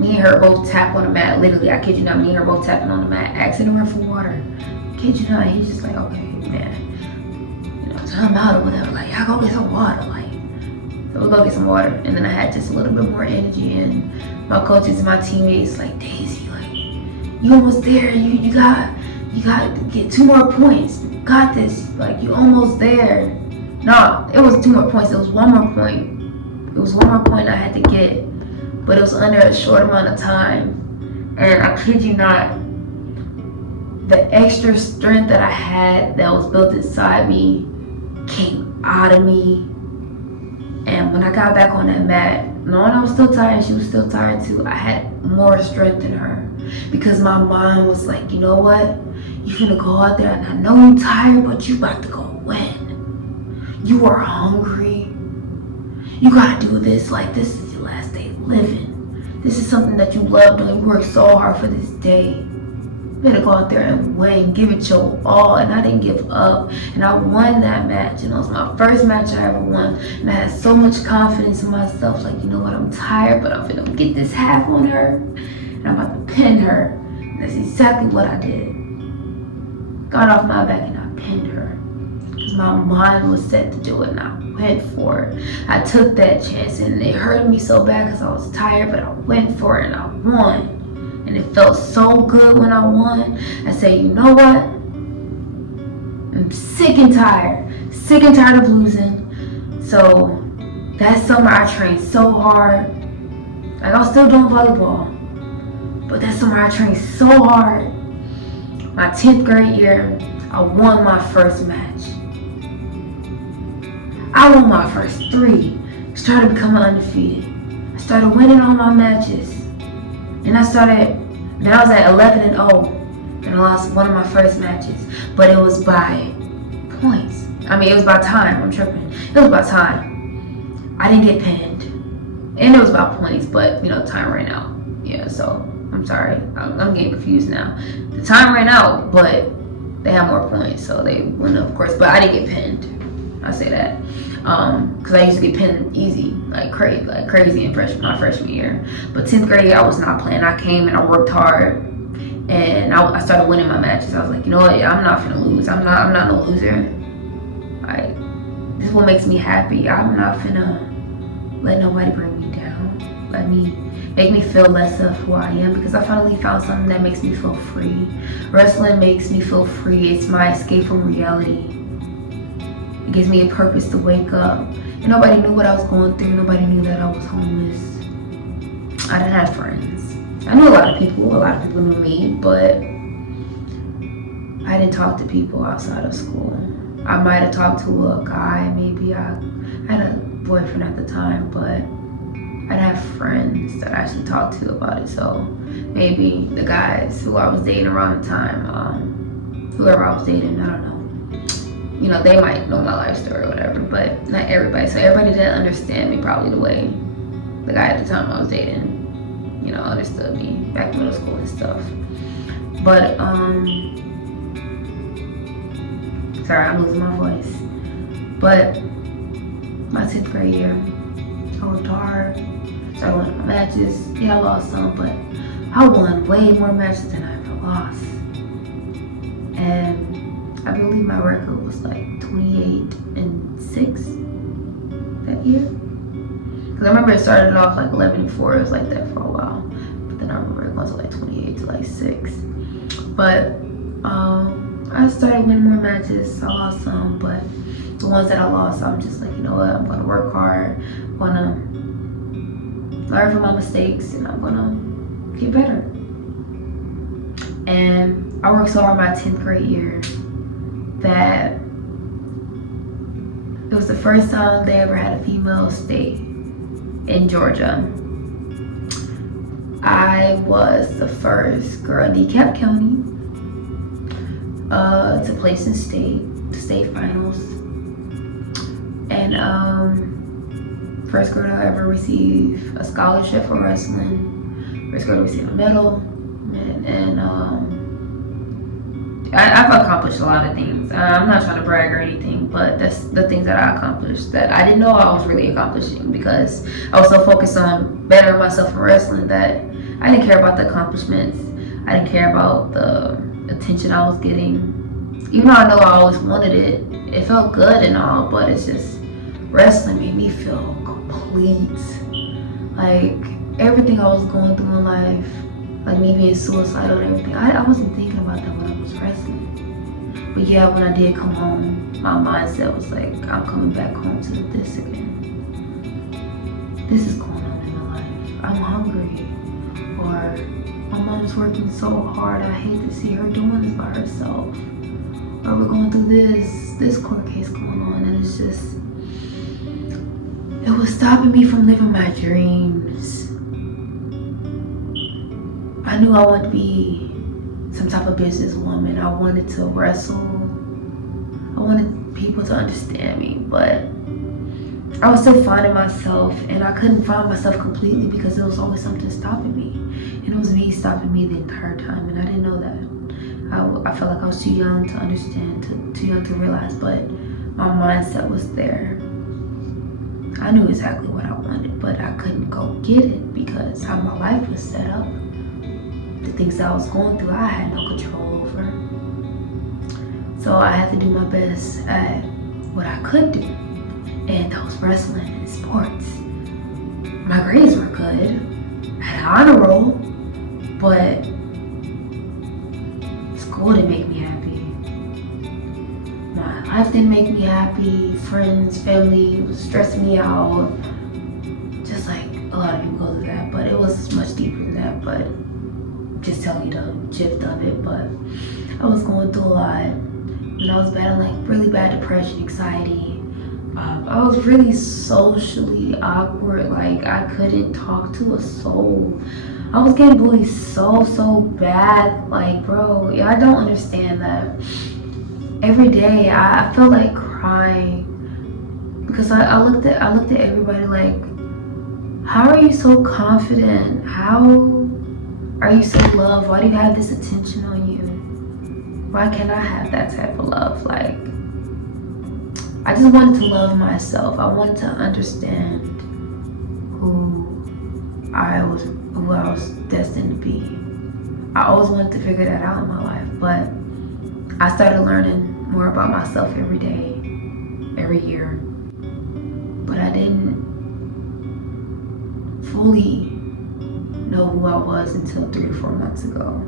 me and her both tap on the mat. Literally, I kid you not, me and her both tapping on the mat, asking her for water. Kid you not, he's just like, okay, man, you know, time out or whatever. Like, y'all go get some water. Like, so we'll go get some water. And then I had just a little bit more energy, and my coaches and my teammates like, Daisy, like, you almost there. You got to get 2 more points. You got this. Like, you almost there. No, it was 2 more points. It was 1 more point. It was 1 more point I had to get, but it was under a short amount of time. And I kid you not, the extra strength that I had that was built inside me came out of me. And when I got back on that mat, knowing I was still tired, she was still tired too, I had more strength in her. Because my mind was like, you know what? You finna go out there, and I know you're tired, but you about to go win. You are hungry. You gotta do this. Like, this is your last day living. This is something that you love doing. You worked so hard for this day. You better go out there and win. Give it your all. And I didn't give up. And I won that match. And it was my first match I ever won. And I had so much confidence in myself. Like, you know what? I'm tired, but I'm finna get this half on her. And I'm about to pin her. And that's exactly what I did. Got off my back and I pinned her. Because my mind was set to do it, and I went for it. I took that chance, and it hurt me so bad because I was tired, but I went for it and I won. And it felt so good when I won. I said, you know what? I'm sick and tired of losing. So that summer I trained so hard. Like, I was still doing volleyball, but that summer I trained so hard. My 10th grade year, I won my first match. I won my first 3. Started becoming undefeated. I started winning all my matches. And I was at 11-0. And I lost one of my first matches. But it was by points. I mean, it was by time. I'm tripping. It was by time. I didn't get pinned. And it was about points, but, you know, time ran out. Yeah, so I'm sorry. I'm getting confused now. The time ran out, but they had more points, so they won, of course. But I didn't get pinned. I say that. Because I used to get pinned easy, like crazy in my freshman year. But 10th grade, I was not playing. I came and I worked hard, and I started winning my matches. I was like, you know what? I'm not finna lose. I'm not no loser. Like, this is what makes me happy. I'm not finna let nobody bring me down. Make me feel less of who I am, because I finally found something that makes me feel free. Wrestling makes me feel free. It's my escape from reality. It gives me a purpose to wake up. And nobody knew what I was going through. Nobody knew that I was homeless. I didn't have friends. I knew a lot of people. A lot of people knew me, but I didn't talk to people outside of school. I might have talked to a guy. Maybe I had a boyfriend at the time, but I didn't have friends that I actually talked to about it. So maybe the guys who I was dating around the time, whoever I was dating, I don't know. You know, they might know my life story or whatever, but not everybody. So everybody didn't understand me probably the way the guy at the time I was dating, you know, understood me back in middle school and stuff. But, sorry, I'm losing my voice. But my 10th grade year, I worked hard, started winning my matches. Yeah, I lost some, but I won way more matches than I ever lost. And I believe my record was like 28-6 that year. Cause I remember it started off like 11-4. It was like that for a while, but then I remember it went to like 28-6. But I started winning more matches. I lost some, but the ones that I lost, I'm just like, you know what? I'm gonna work hard. I'm gonna learn from my mistakes, and I'm gonna get better. And I worked so hard my 10th grade year that it was the first time they ever had a female state in Georgia. I was the first girl in DeKalb County to place in state finals, and first girl to ever receive a scholarship for wrestling, first girl to receive a medal, and I've accomplished a lot of things. I'm not trying to brag or anything, but that's the things that I accomplished that I didn't know I was really accomplishing, because I was so focused on bettering myself in wrestling that I didn't care about the accomplishments. I didn't care about the attention I was getting. Even though I know I always wanted it, it felt good and all, but it's just, wrestling made me feel complete. Like, everything I was going through in life, like me being suicidal and everything, I wasn't thinking about that when I was wrestling. But yeah, when I did come home, my mindset was like, I'm coming back home to this again. This is going on in my life. I'm hungry. Or my mom's working so hard, I hate to see her doing this by herself. Or we're going through this court case going on, and it's just, it was stopping me from living my dreams. I knew I wanted to be some type of businesswoman. I wanted to wrestle. I wanted people to understand me, but I was still finding myself, and I couldn't find myself completely because there was always something stopping me. And it was me stopping me the entire time, and I didn't know that. I felt like I was too young to understand, too young to realize, but my mindset was there. I knew exactly what I wanted, but I couldn't go get it because how my life was set up. The things that I was going through, I had no control over. So I had to do my best at what I could do, and that was wrestling and sports. My grades were good. I had an honor roll, but school didn't make me happy. My life didn't make me happy. Friends, family was stressing me out. Just like a lot of people go through that, but it was much deeper than that. But just telling you the gist of it. But I was going through a lot, and I was battling like really bad depression, anxiety. I was really socially awkward. Like, I couldn't talk to a soul. I was getting bullied so bad. Like, bro, yeah, I don't understand that. Every day I felt like crying because I looked at everybody like, how are you so confident? How are you so loved? Why do you have this attention on you? Why can't I have that type of love? Like, I just wanted to love myself. I wanted to understand who I was destined to be. I always wanted to figure that out in my life, but I started learning more about myself every day, every year. But I didn't fully know who I was until 3 or 4 months ago.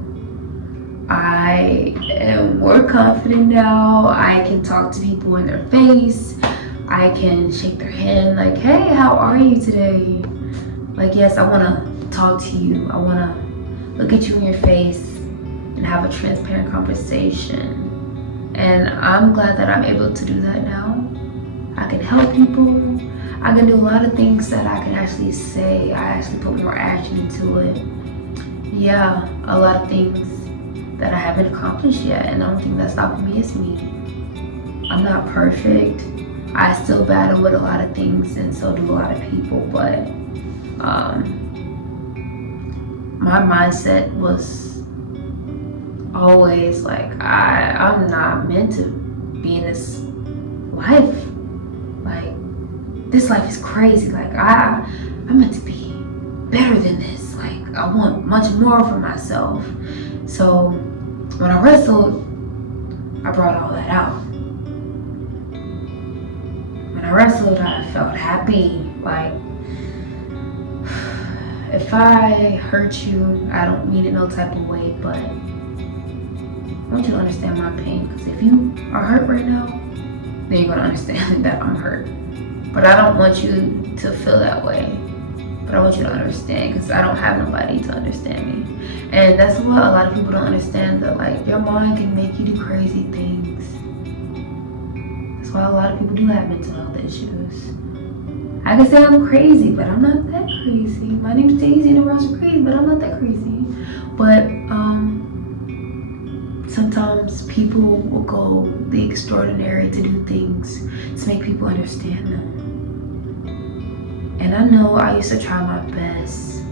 I am more confident now. I can talk to people in their face. I can shake their hand like, hey, how are you today? Like, yes, I want to talk to you. I want to look at you in your face and have a transparent conversation. And I'm glad that I'm able to do that now. I can help people. I can do a lot of things that I can actually say. I actually put more action into it. Yeah, a lot of things that I haven't accomplished yet, and the only thing that's stopping me is me. I'm not perfect. I still battle with a lot of things, and so do a lot of people, but my mindset was always like, I'm not meant to be in this life. Like, this life is crazy. Like, I'm meant to be better than this. Like, I want much more for myself. So when I wrestled, I brought all that out. When I wrestled, I felt happy. Like, if I hurt you, I don't mean it no type of way, but I want you to understand my pain. Because if you are hurt right now, then you're gonna understand that I'm hurt. But I don't want you to feel that way. But I want you to understand, because I don't have nobody to understand me. And that's what a lot of people don't understand, that like your mind can make you do crazy things. That's why a lot of people do have mental health issues. I can say I'm crazy, but I'm not that crazy. My name's Daisy and the rest are crazy, but I'm not that crazy. But sometimes people will go the extraordinary to do things to make people understand them. And I know I used to try my best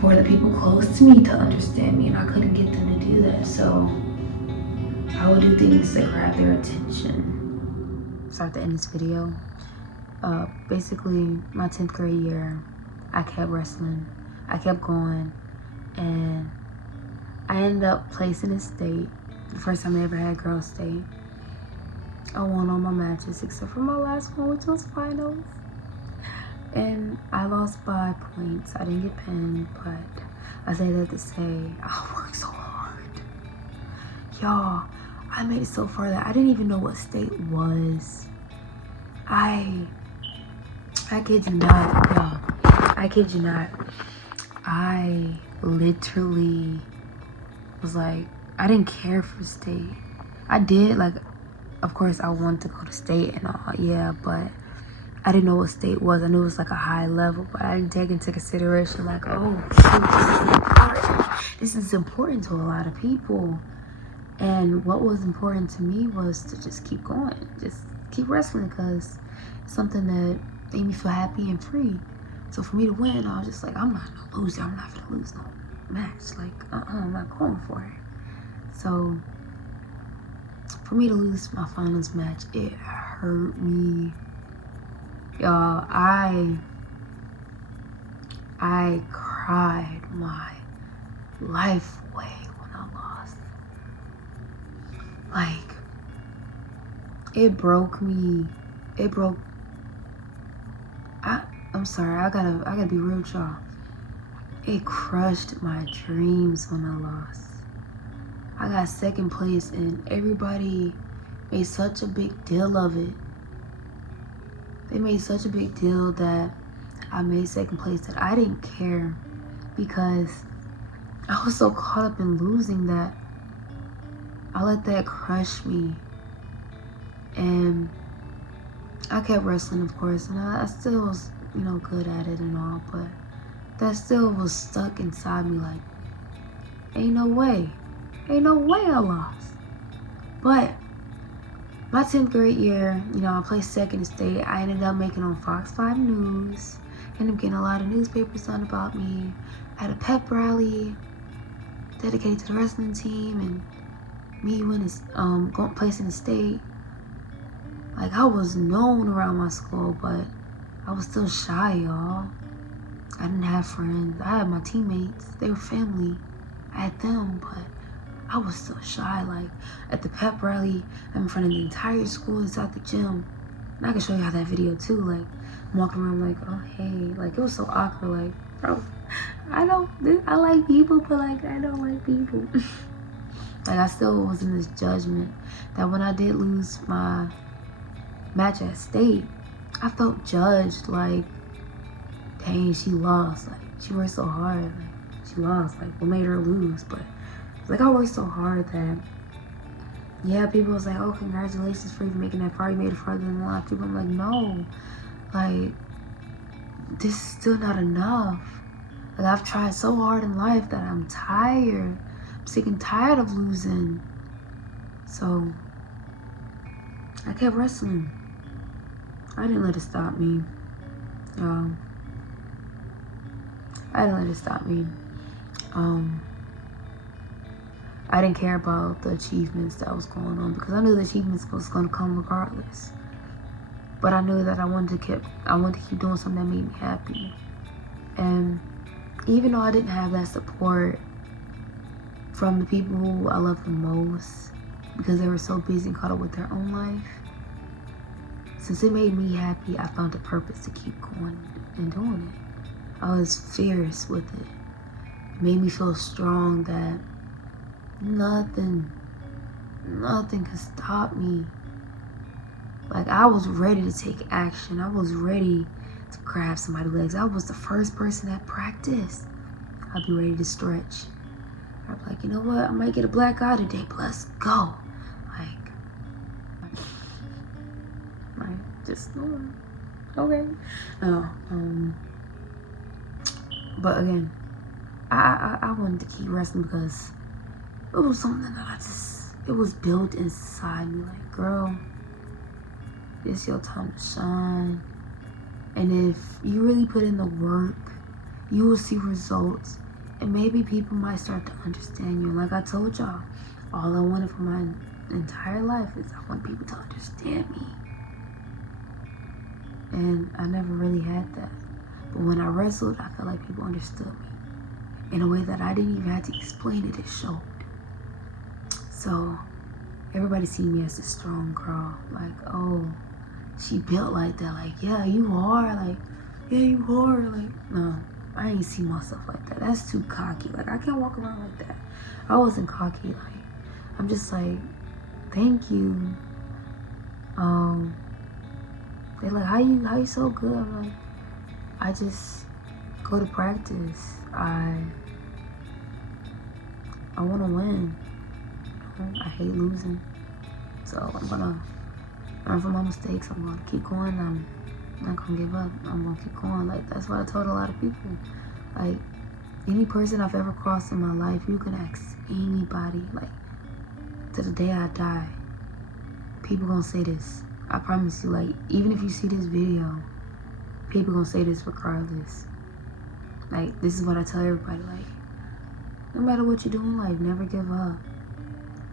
for the people close to me to understand me, and I couldn't get them to do that. So I would do things that grab their attention. Start to end this video. Basically, my 10th grade year, I kept wrestling. I kept going, and I ended up placing in state. The first time I ever had girls state. I won all my matches except for my last one, which was finals. And I lost by points. I didn't get pinned, but I say that to say I worked so hard. Y'all, I made it so far that I didn't even know what state was. I kid you not, y'all. I kid you not. I literally was like, I didn't care for state. I did, like, of course I wanted to go to state and all, yeah, but I didn't know what state was. I knew it was like a high level, but I didn't take into consideration like, oh shoot, this is important to a lot of people. And what was important to me was to just keep going, just keep wrestling, because it's something that made me feel happy and free. So for me to win, I was just like, I'm not no loser. I'm not gonna lose no match. Like, I'm not going for it. So for me to lose my finals match, it hurt me. Y'all, I cried my life away when I lost. Like, it broke me. It broke. I'm sorry. I gotta be real with y'all. It crushed my dreams when I lost. I got second place, and everybody made such a big deal of it. They made such a big deal that I made second place that I didn't care, because I was so caught up in losing that I let that crush me. And I kept wrestling, of course, and I still was, good at it and all, but that still was stuck inside me like, ain't no way I lost. But my 10th grade year, I placed second in state. I ended up making on Fox 5 News. Ended up getting a lot of newspapers done about me. I had a pep rally dedicated to the wrestling team, and me winning, placing in state. Like, I was known around my school, but I was still shy, y'all. I didn't have friends. I had my teammates. They were family. I had them, but I was still shy. Like, at the pep rally, I'm in front of the entire school inside the gym. And I can show you how that video too. Like, I'm walking around like, oh, hey. Like, it was so awkward. Like, bro, I like people, but like, I don't like people. Like, I still was in this judgment that when I did lose my match at state, I felt judged. Like, dang, she lost. Like, she worked so hard. Like, she lost. Like, what made her lose? But it's like, I worked so hard that, yeah, people was like, oh, congratulations for even making that far. You made it farther than a lot of people. I'm like, no. Like, this is still not enough. Like, I've tried so hard in life that I'm tired. I'm sick and tired of losing. So I kept wrestling. I didn't let it stop me. I didn't let it stop me. I didn't care about the achievements that was going on because I knew the achievements was going to come regardless. But I knew that I wanted to keep doing something that made me happy. And even though I didn't have that support from the people who I love the most because they were so busy and caught up with their own life, since it made me happy, I found a purpose to keep going and doing it. I was fierce with it. It made me feel strong that nothing can stop me. Like, I was ready to take action. I was ready to grab somebody's legs. I was the first person at practice. I'd be ready to stretch. I'd be like, you know what? I might get a black eye today, but let's go. Like just okay. No, but again, I wanted to keep wrestling because it was something that it was built inside me. Like, girl, it's your time to shine. And if you really put in the work, you will see results. And maybe people might start to understand you. Like I told y'all, all I wanted for my entire life is I want people to understand me. And I never really had that. But when I wrestled, I felt like people understood me in a way that I didn't even have to explain it. It showed. So everybody seen me as a strong girl. Like, oh, she built like that. Like, yeah, you are. Like, yeah, you are. Like, no, I ain't see myself like that. That's too cocky. Like, I can't walk around like that. I wasn't cocky. Like, I'm just like, thank you. They're like, how you so good? I'm like, I just go to practice. I want to win. I hate losing. So I'm gonna learn from my mistakes. I'm gonna keep going. I'm not gonna give up. I'm gonna keep going. Like, that's what I told a lot of people. Like, any person I've ever crossed in my life, you can ask anybody. Like, to the day I die, people gonna say this. I promise you. Like, even if you see this video, people gonna say this regardless. Like, this is what I tell everybody. Like, no matter what you do in life, never give up.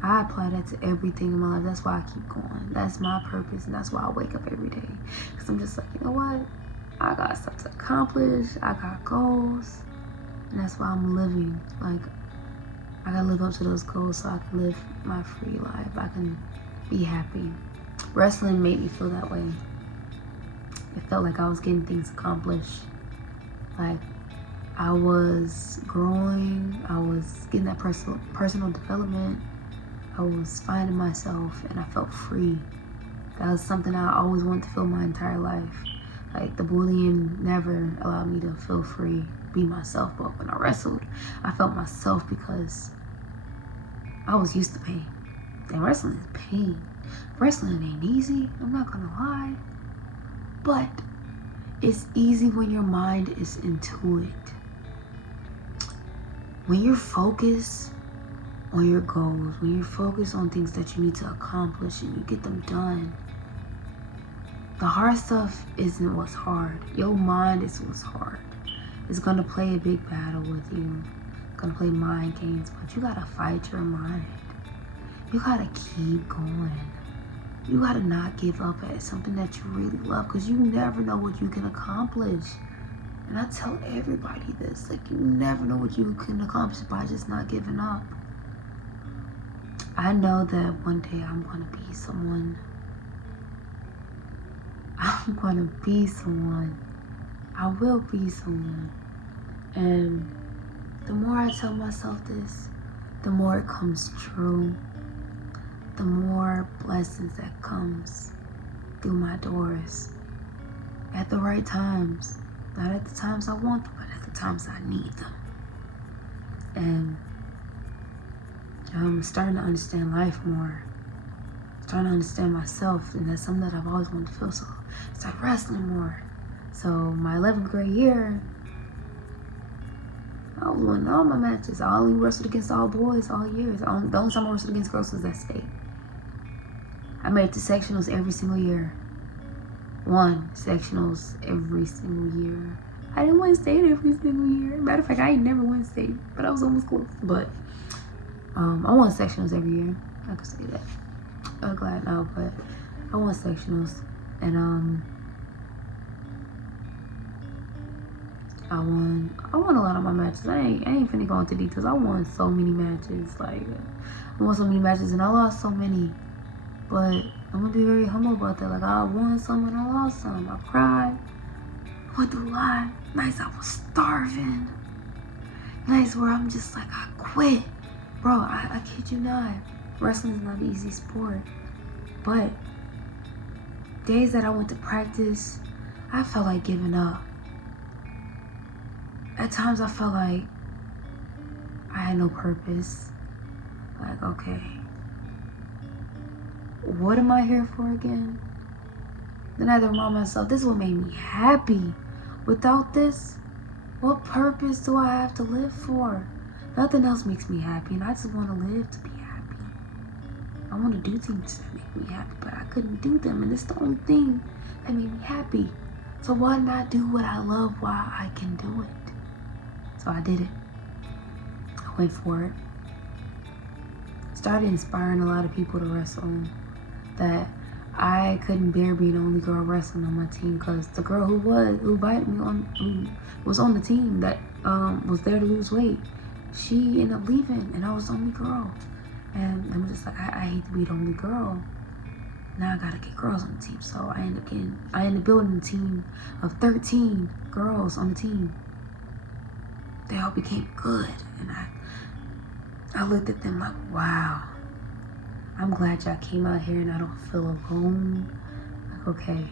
I apply that to everything in my life. That's why I keep going. That's my purpose, and that's why I wake up every day. Because I'm just like, you know what? I got stuff to accomplish. I got goals. And that's why I'm living. Like, I gotta live up to those goals so I can live my free life. I can be happy. Wrestling made me feel that way. It felt like I was getting things accomplished. Like, I was growing. I was getting that personal development. I was finding myself, and I felt free. That was something I always wanted to feel my entire life. Like, the bullying never allowed me to feel free, be myself. But when I wrestled, I felt myself because I was used to pain. And wrestling is pain. Wrestling ain't easy, I'm not gonna lie. But it's easy when your mind is into it. When you're focused on your goals, when you're focused on things that you need to accomplish and you get them done, the hard stuff isn't what's hard. Your mind is what's hard. It's gonna play a big battle with you. It's gonna play mind games, but you gotta fight your mind. You gotta keep going. You gotta not give up at something that you really love, because you never know what you can accomplish. And I tell everybody this, like, you never know what you can accomplish by just not giving up. I know that one day I'm gonna be someone. I'm gonna be someone. I will be someone. And the more I tell myself this, the more it comes true, the more blessings that comes through my doors at the right times. Not at the times I want them, but at the times I need them. And I'm starting to understand life more. Starting to understand myself, and that's something that I've always wanted to feel. So I started wrestling more. So my 11th grade year, I was winning all my matches. I only wrestled against all boys all years. The only time I wrestled against girls was at state. I made it to sectionals every single year. Won sectionals every single year. I didn't win state every single year. Matter of fact, I ain't never won state, but I was almost close. But I won sectionals every year. I could say that. I'm glad now, but I won sectionals, and I won a lot of my matches. I ain't finna go into details. I won so many matches. Like, I won so many matches, and I lost so many. But I'm gonna be very humble about that. Like, I won some and I lost some. I cried. Went through a lot. Nights I was starving. Nights where I'm just like, I quit. Bro, I kid you not. Wrestling is not an easy sport. But days that I went to practice, I felt like giving up. At times I felt like I had no purpose. Like, okay, what am I here for again? Then I had to remind myself, this is what made me happy. Without this, what purpose do I have to live for? Nothing else makes me happy, and I just want to live to be happy. I want to do things that make me happy, but I couldn't do them, and it's the only thing that made me happy. So why not do what I love while I can do it? So I did it. I went for it. Started inspiring a lot of people to wrestle that I couldn't bear being the only girl wrestling on my team, because the girl who invited me on, who was on the team that was there to lose weight, she ended up leaving, and I was the only girl. And I'm just like, I hate to be the only girl. Now I gotta get girls on the team. So I ended up building a team of 13 girls on the team. They all became good, and I looked at them like, wow, I'm glad y'all came out here and I don't feel alone. Like, okay,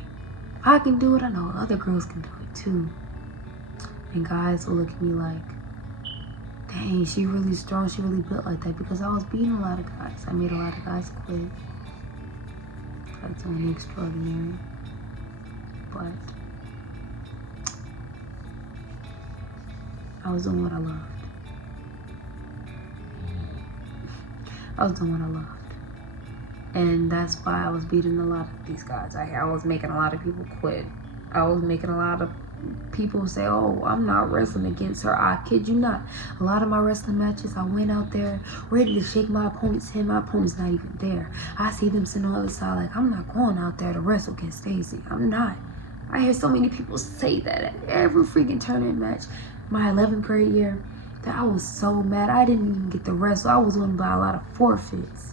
if I can do it, I know other girls can do it too. And guys will look at me like, dang, she really strong, she really built like that, because I was beating a lot of guys. I made a lot of guys quit. That's only extraordinary. But I was doing what I loved. I was doing what I loved. And that's why I was beating a lot of these guys. I was making a lot of people quit. I was making a lot of people say, oh, I'm not wrestling against her. I kid you not. A lot of my wrestling matches, I went out there ready to shake my opponent's hand. My opponent's not even there. I see them sitting on the other side like, I'm not going out there to wrestle against Stacey. I'm not. I hear so many people say that at every freaking tournament match. My 11th grade year, that I was so mad. I didn't even get to wrestle. I was winning by a lot of forfeits.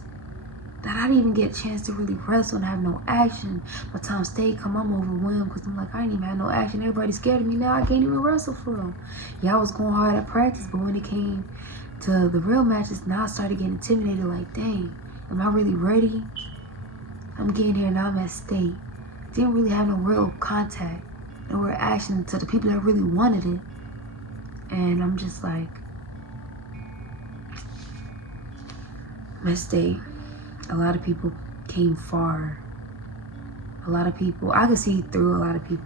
That I didn't even get a chance to really wrestle and have no action. By the time state come, I'm overwhelmed, because I'm like, I didn't even have no action. Everybody's scared of me now. I can't even wrestle for them. Yeah, I was going hard at practice, but when it came to the real matches, now I started getting intimidated. Like, dang, am I really ready? I'm getting here now. I'm at state. Didn't really have no real contact, no real action to the people that really wanted it. And I'm just like, at state, a lot of people came far. A lot of people, I could see through a lot of people.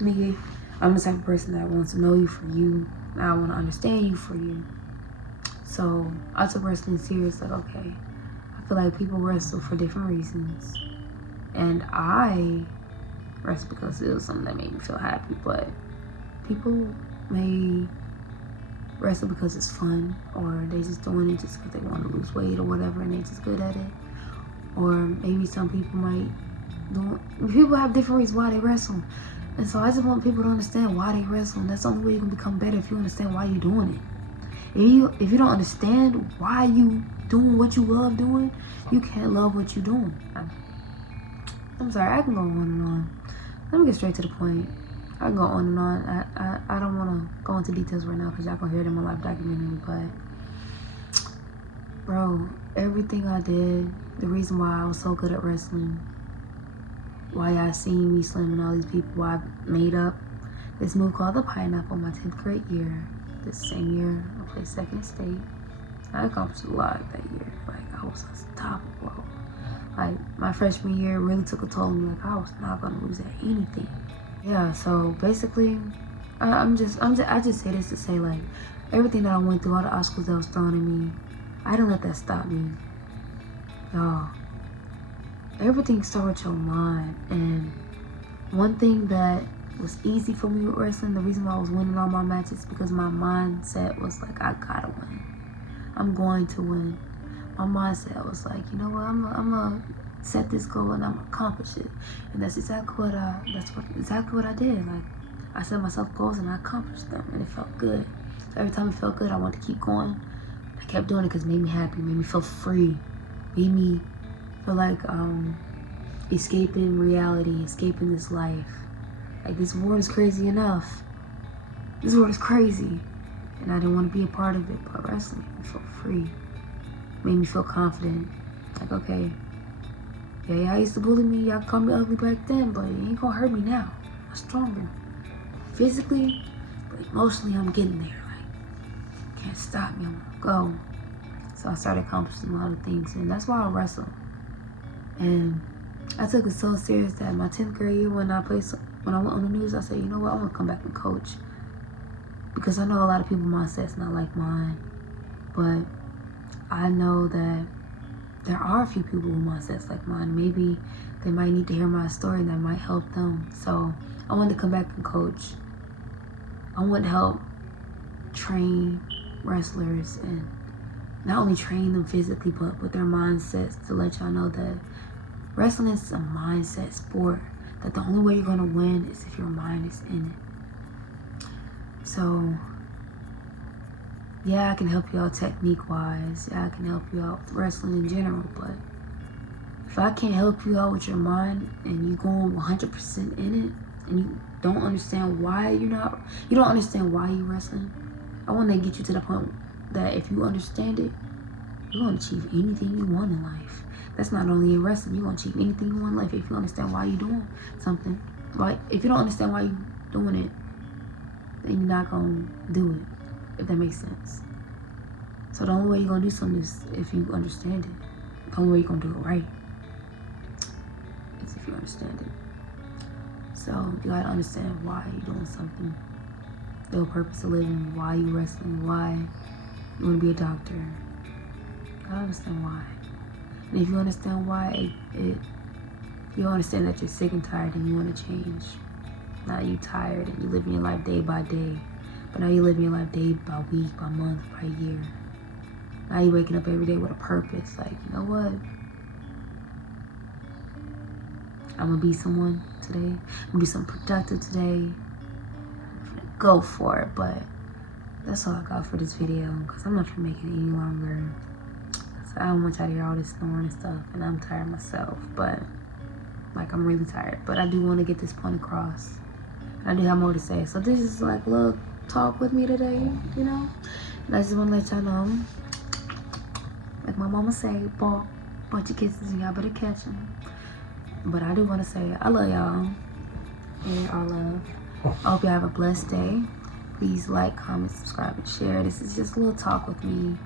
Me, I'm the type of person that wants to know you for you. I want to understand you for you. So I took wrestling serious. Like, okay, I feel like people wrestle for different reasons, and I wrestle because it was something that made me feel happy. But people may wrestle because it's fun, or they just doing it just because they want to lose weight or whatever, and they just good at it. Or maybe some people might people have different reasons why they wrestle. And so I just want people to understand why they wrestle, and that's the only way you can become better, if you understand why you're doing it. If you don't understand why you doing what you love doing, you can't love what you're doing. I'm sorry, I can go on and on. Let me get straight to the point. I can go on and on. I don't want to go into details right now because y'all gonna hear it in my life documentary. But bro, everything I did, the reason why I was so good at wrestling, why y'all seen me slamming all these people, why I made up this move called the pineapple my 10th grade year. This same year, I played second state. I accomplished a lot that year. Like, I was unstoppable. Like, my freshman year really took a toll on me. Like, I was not gonna lose at anything. Yeah, so basically, I just say this to say, like, everything that I went through, all the obstacles that was thrown at me, I didn't let that stop me. Y'all, everything starts with your mind. And one thing that was easy for me with wrestling, the reason why I was winning all my matches, because my mindset was like, I gotta win. I'm going to win. My mindset was like, you know what, I'm gonna set this goal and I'm gonna accomplish it. And that's exactly what I did. Like, I set myself goals and I accomplished them, and it felt good. So every time it felt good, I wanted to keep going. I kept doing it because it made me happy, made me feel free, made me feel like escaping reality, escaping this life. Like, this world is crazy enough. This world is crazy. And I didn't want to be a part of it, but wrestling made me feel free. Made me feel confident. Like, okay, yeah, y'all used to bully me, y'all called me ugly back then, but it ain't gonna hurt me now. I'm stronger. Physically, but emotionally, I'm getting there. Like, can't stop me, I'm gonna go. So I started accomplishing a lot of things, and that's why I wrestle. And I took it so serious that my 10th grade year, when I went on the news, I said, you know what, I want to come back and coach. Because I know a lot of people's mindset's not like mine. But I know that there are a few people whose mindset's like mine. Maybe they might need to hear my story and that might help them. So I wanted to come back and coach. I want to help train wrestlers and not only train them physically, but with their mindsets, to let y'all know that wrestling is a mindset sport. That the only way you're gonna win is if your mind is in it. So, yeah, I can help you out technique-wise. Yeah, I can help you out with wrestling in general. But if I can't help you out with your mind and you going 100% in it, and you don't understand why you don't understand why you're wrestling, I want to get you to the point that if you understand it, you're going to achieve anything you want in life. That's not only in wrestling. You're going to achieve anything you want in life if you understand why you're doing something. Like, if you don't understand why you're doing it, then you're not going to do it, if that makes sense. So the only way you're going to do something is if you understand it. The only way you're going to do it right is if you understand it. So you got to understand why you're doing something. The purpose of living, why you're wrestling, why you want to be a doctor. You got to understand why. And if you understand why, you understand that you're sick and tired and you want to change. Now you're tired and you're living your life day by day. But now you're living your life day by week, by month, by year. Now you're waking up every day with a purpose. Like, you know what? I'm going to be someone today. I'm going to do something productive today. I'm going to go for it. But that's all I got for this video, because I'm not trying to make it any longer. So I don't want y'all to hear all this snoring and stuff. And I'm tired myself. But, like, I'm really tired. But I do want to get this point across. And I do have more to say. So this is like a little talk with me today, you know? And I just want to let y'all know, like my mama say, bunch of kisses and y'all better catch them. But I do want to say, I love y'all. And all love. I hope y'all have a blessed day. Please like, comment, subscribe, and share. This is just a little talk with me.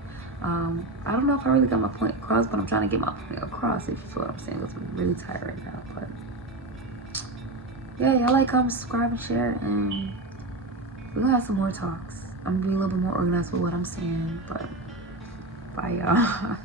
I don't know if I really got my point across, but I'm trying to get my point across, if you feel what I'm saying, because I'm really tired right now. But yeah, y'all like, comment, subscribe, and share, and we're gonna have some more talks. I'm gonna be a little bit more organized with what I'm saying, but bye y'all.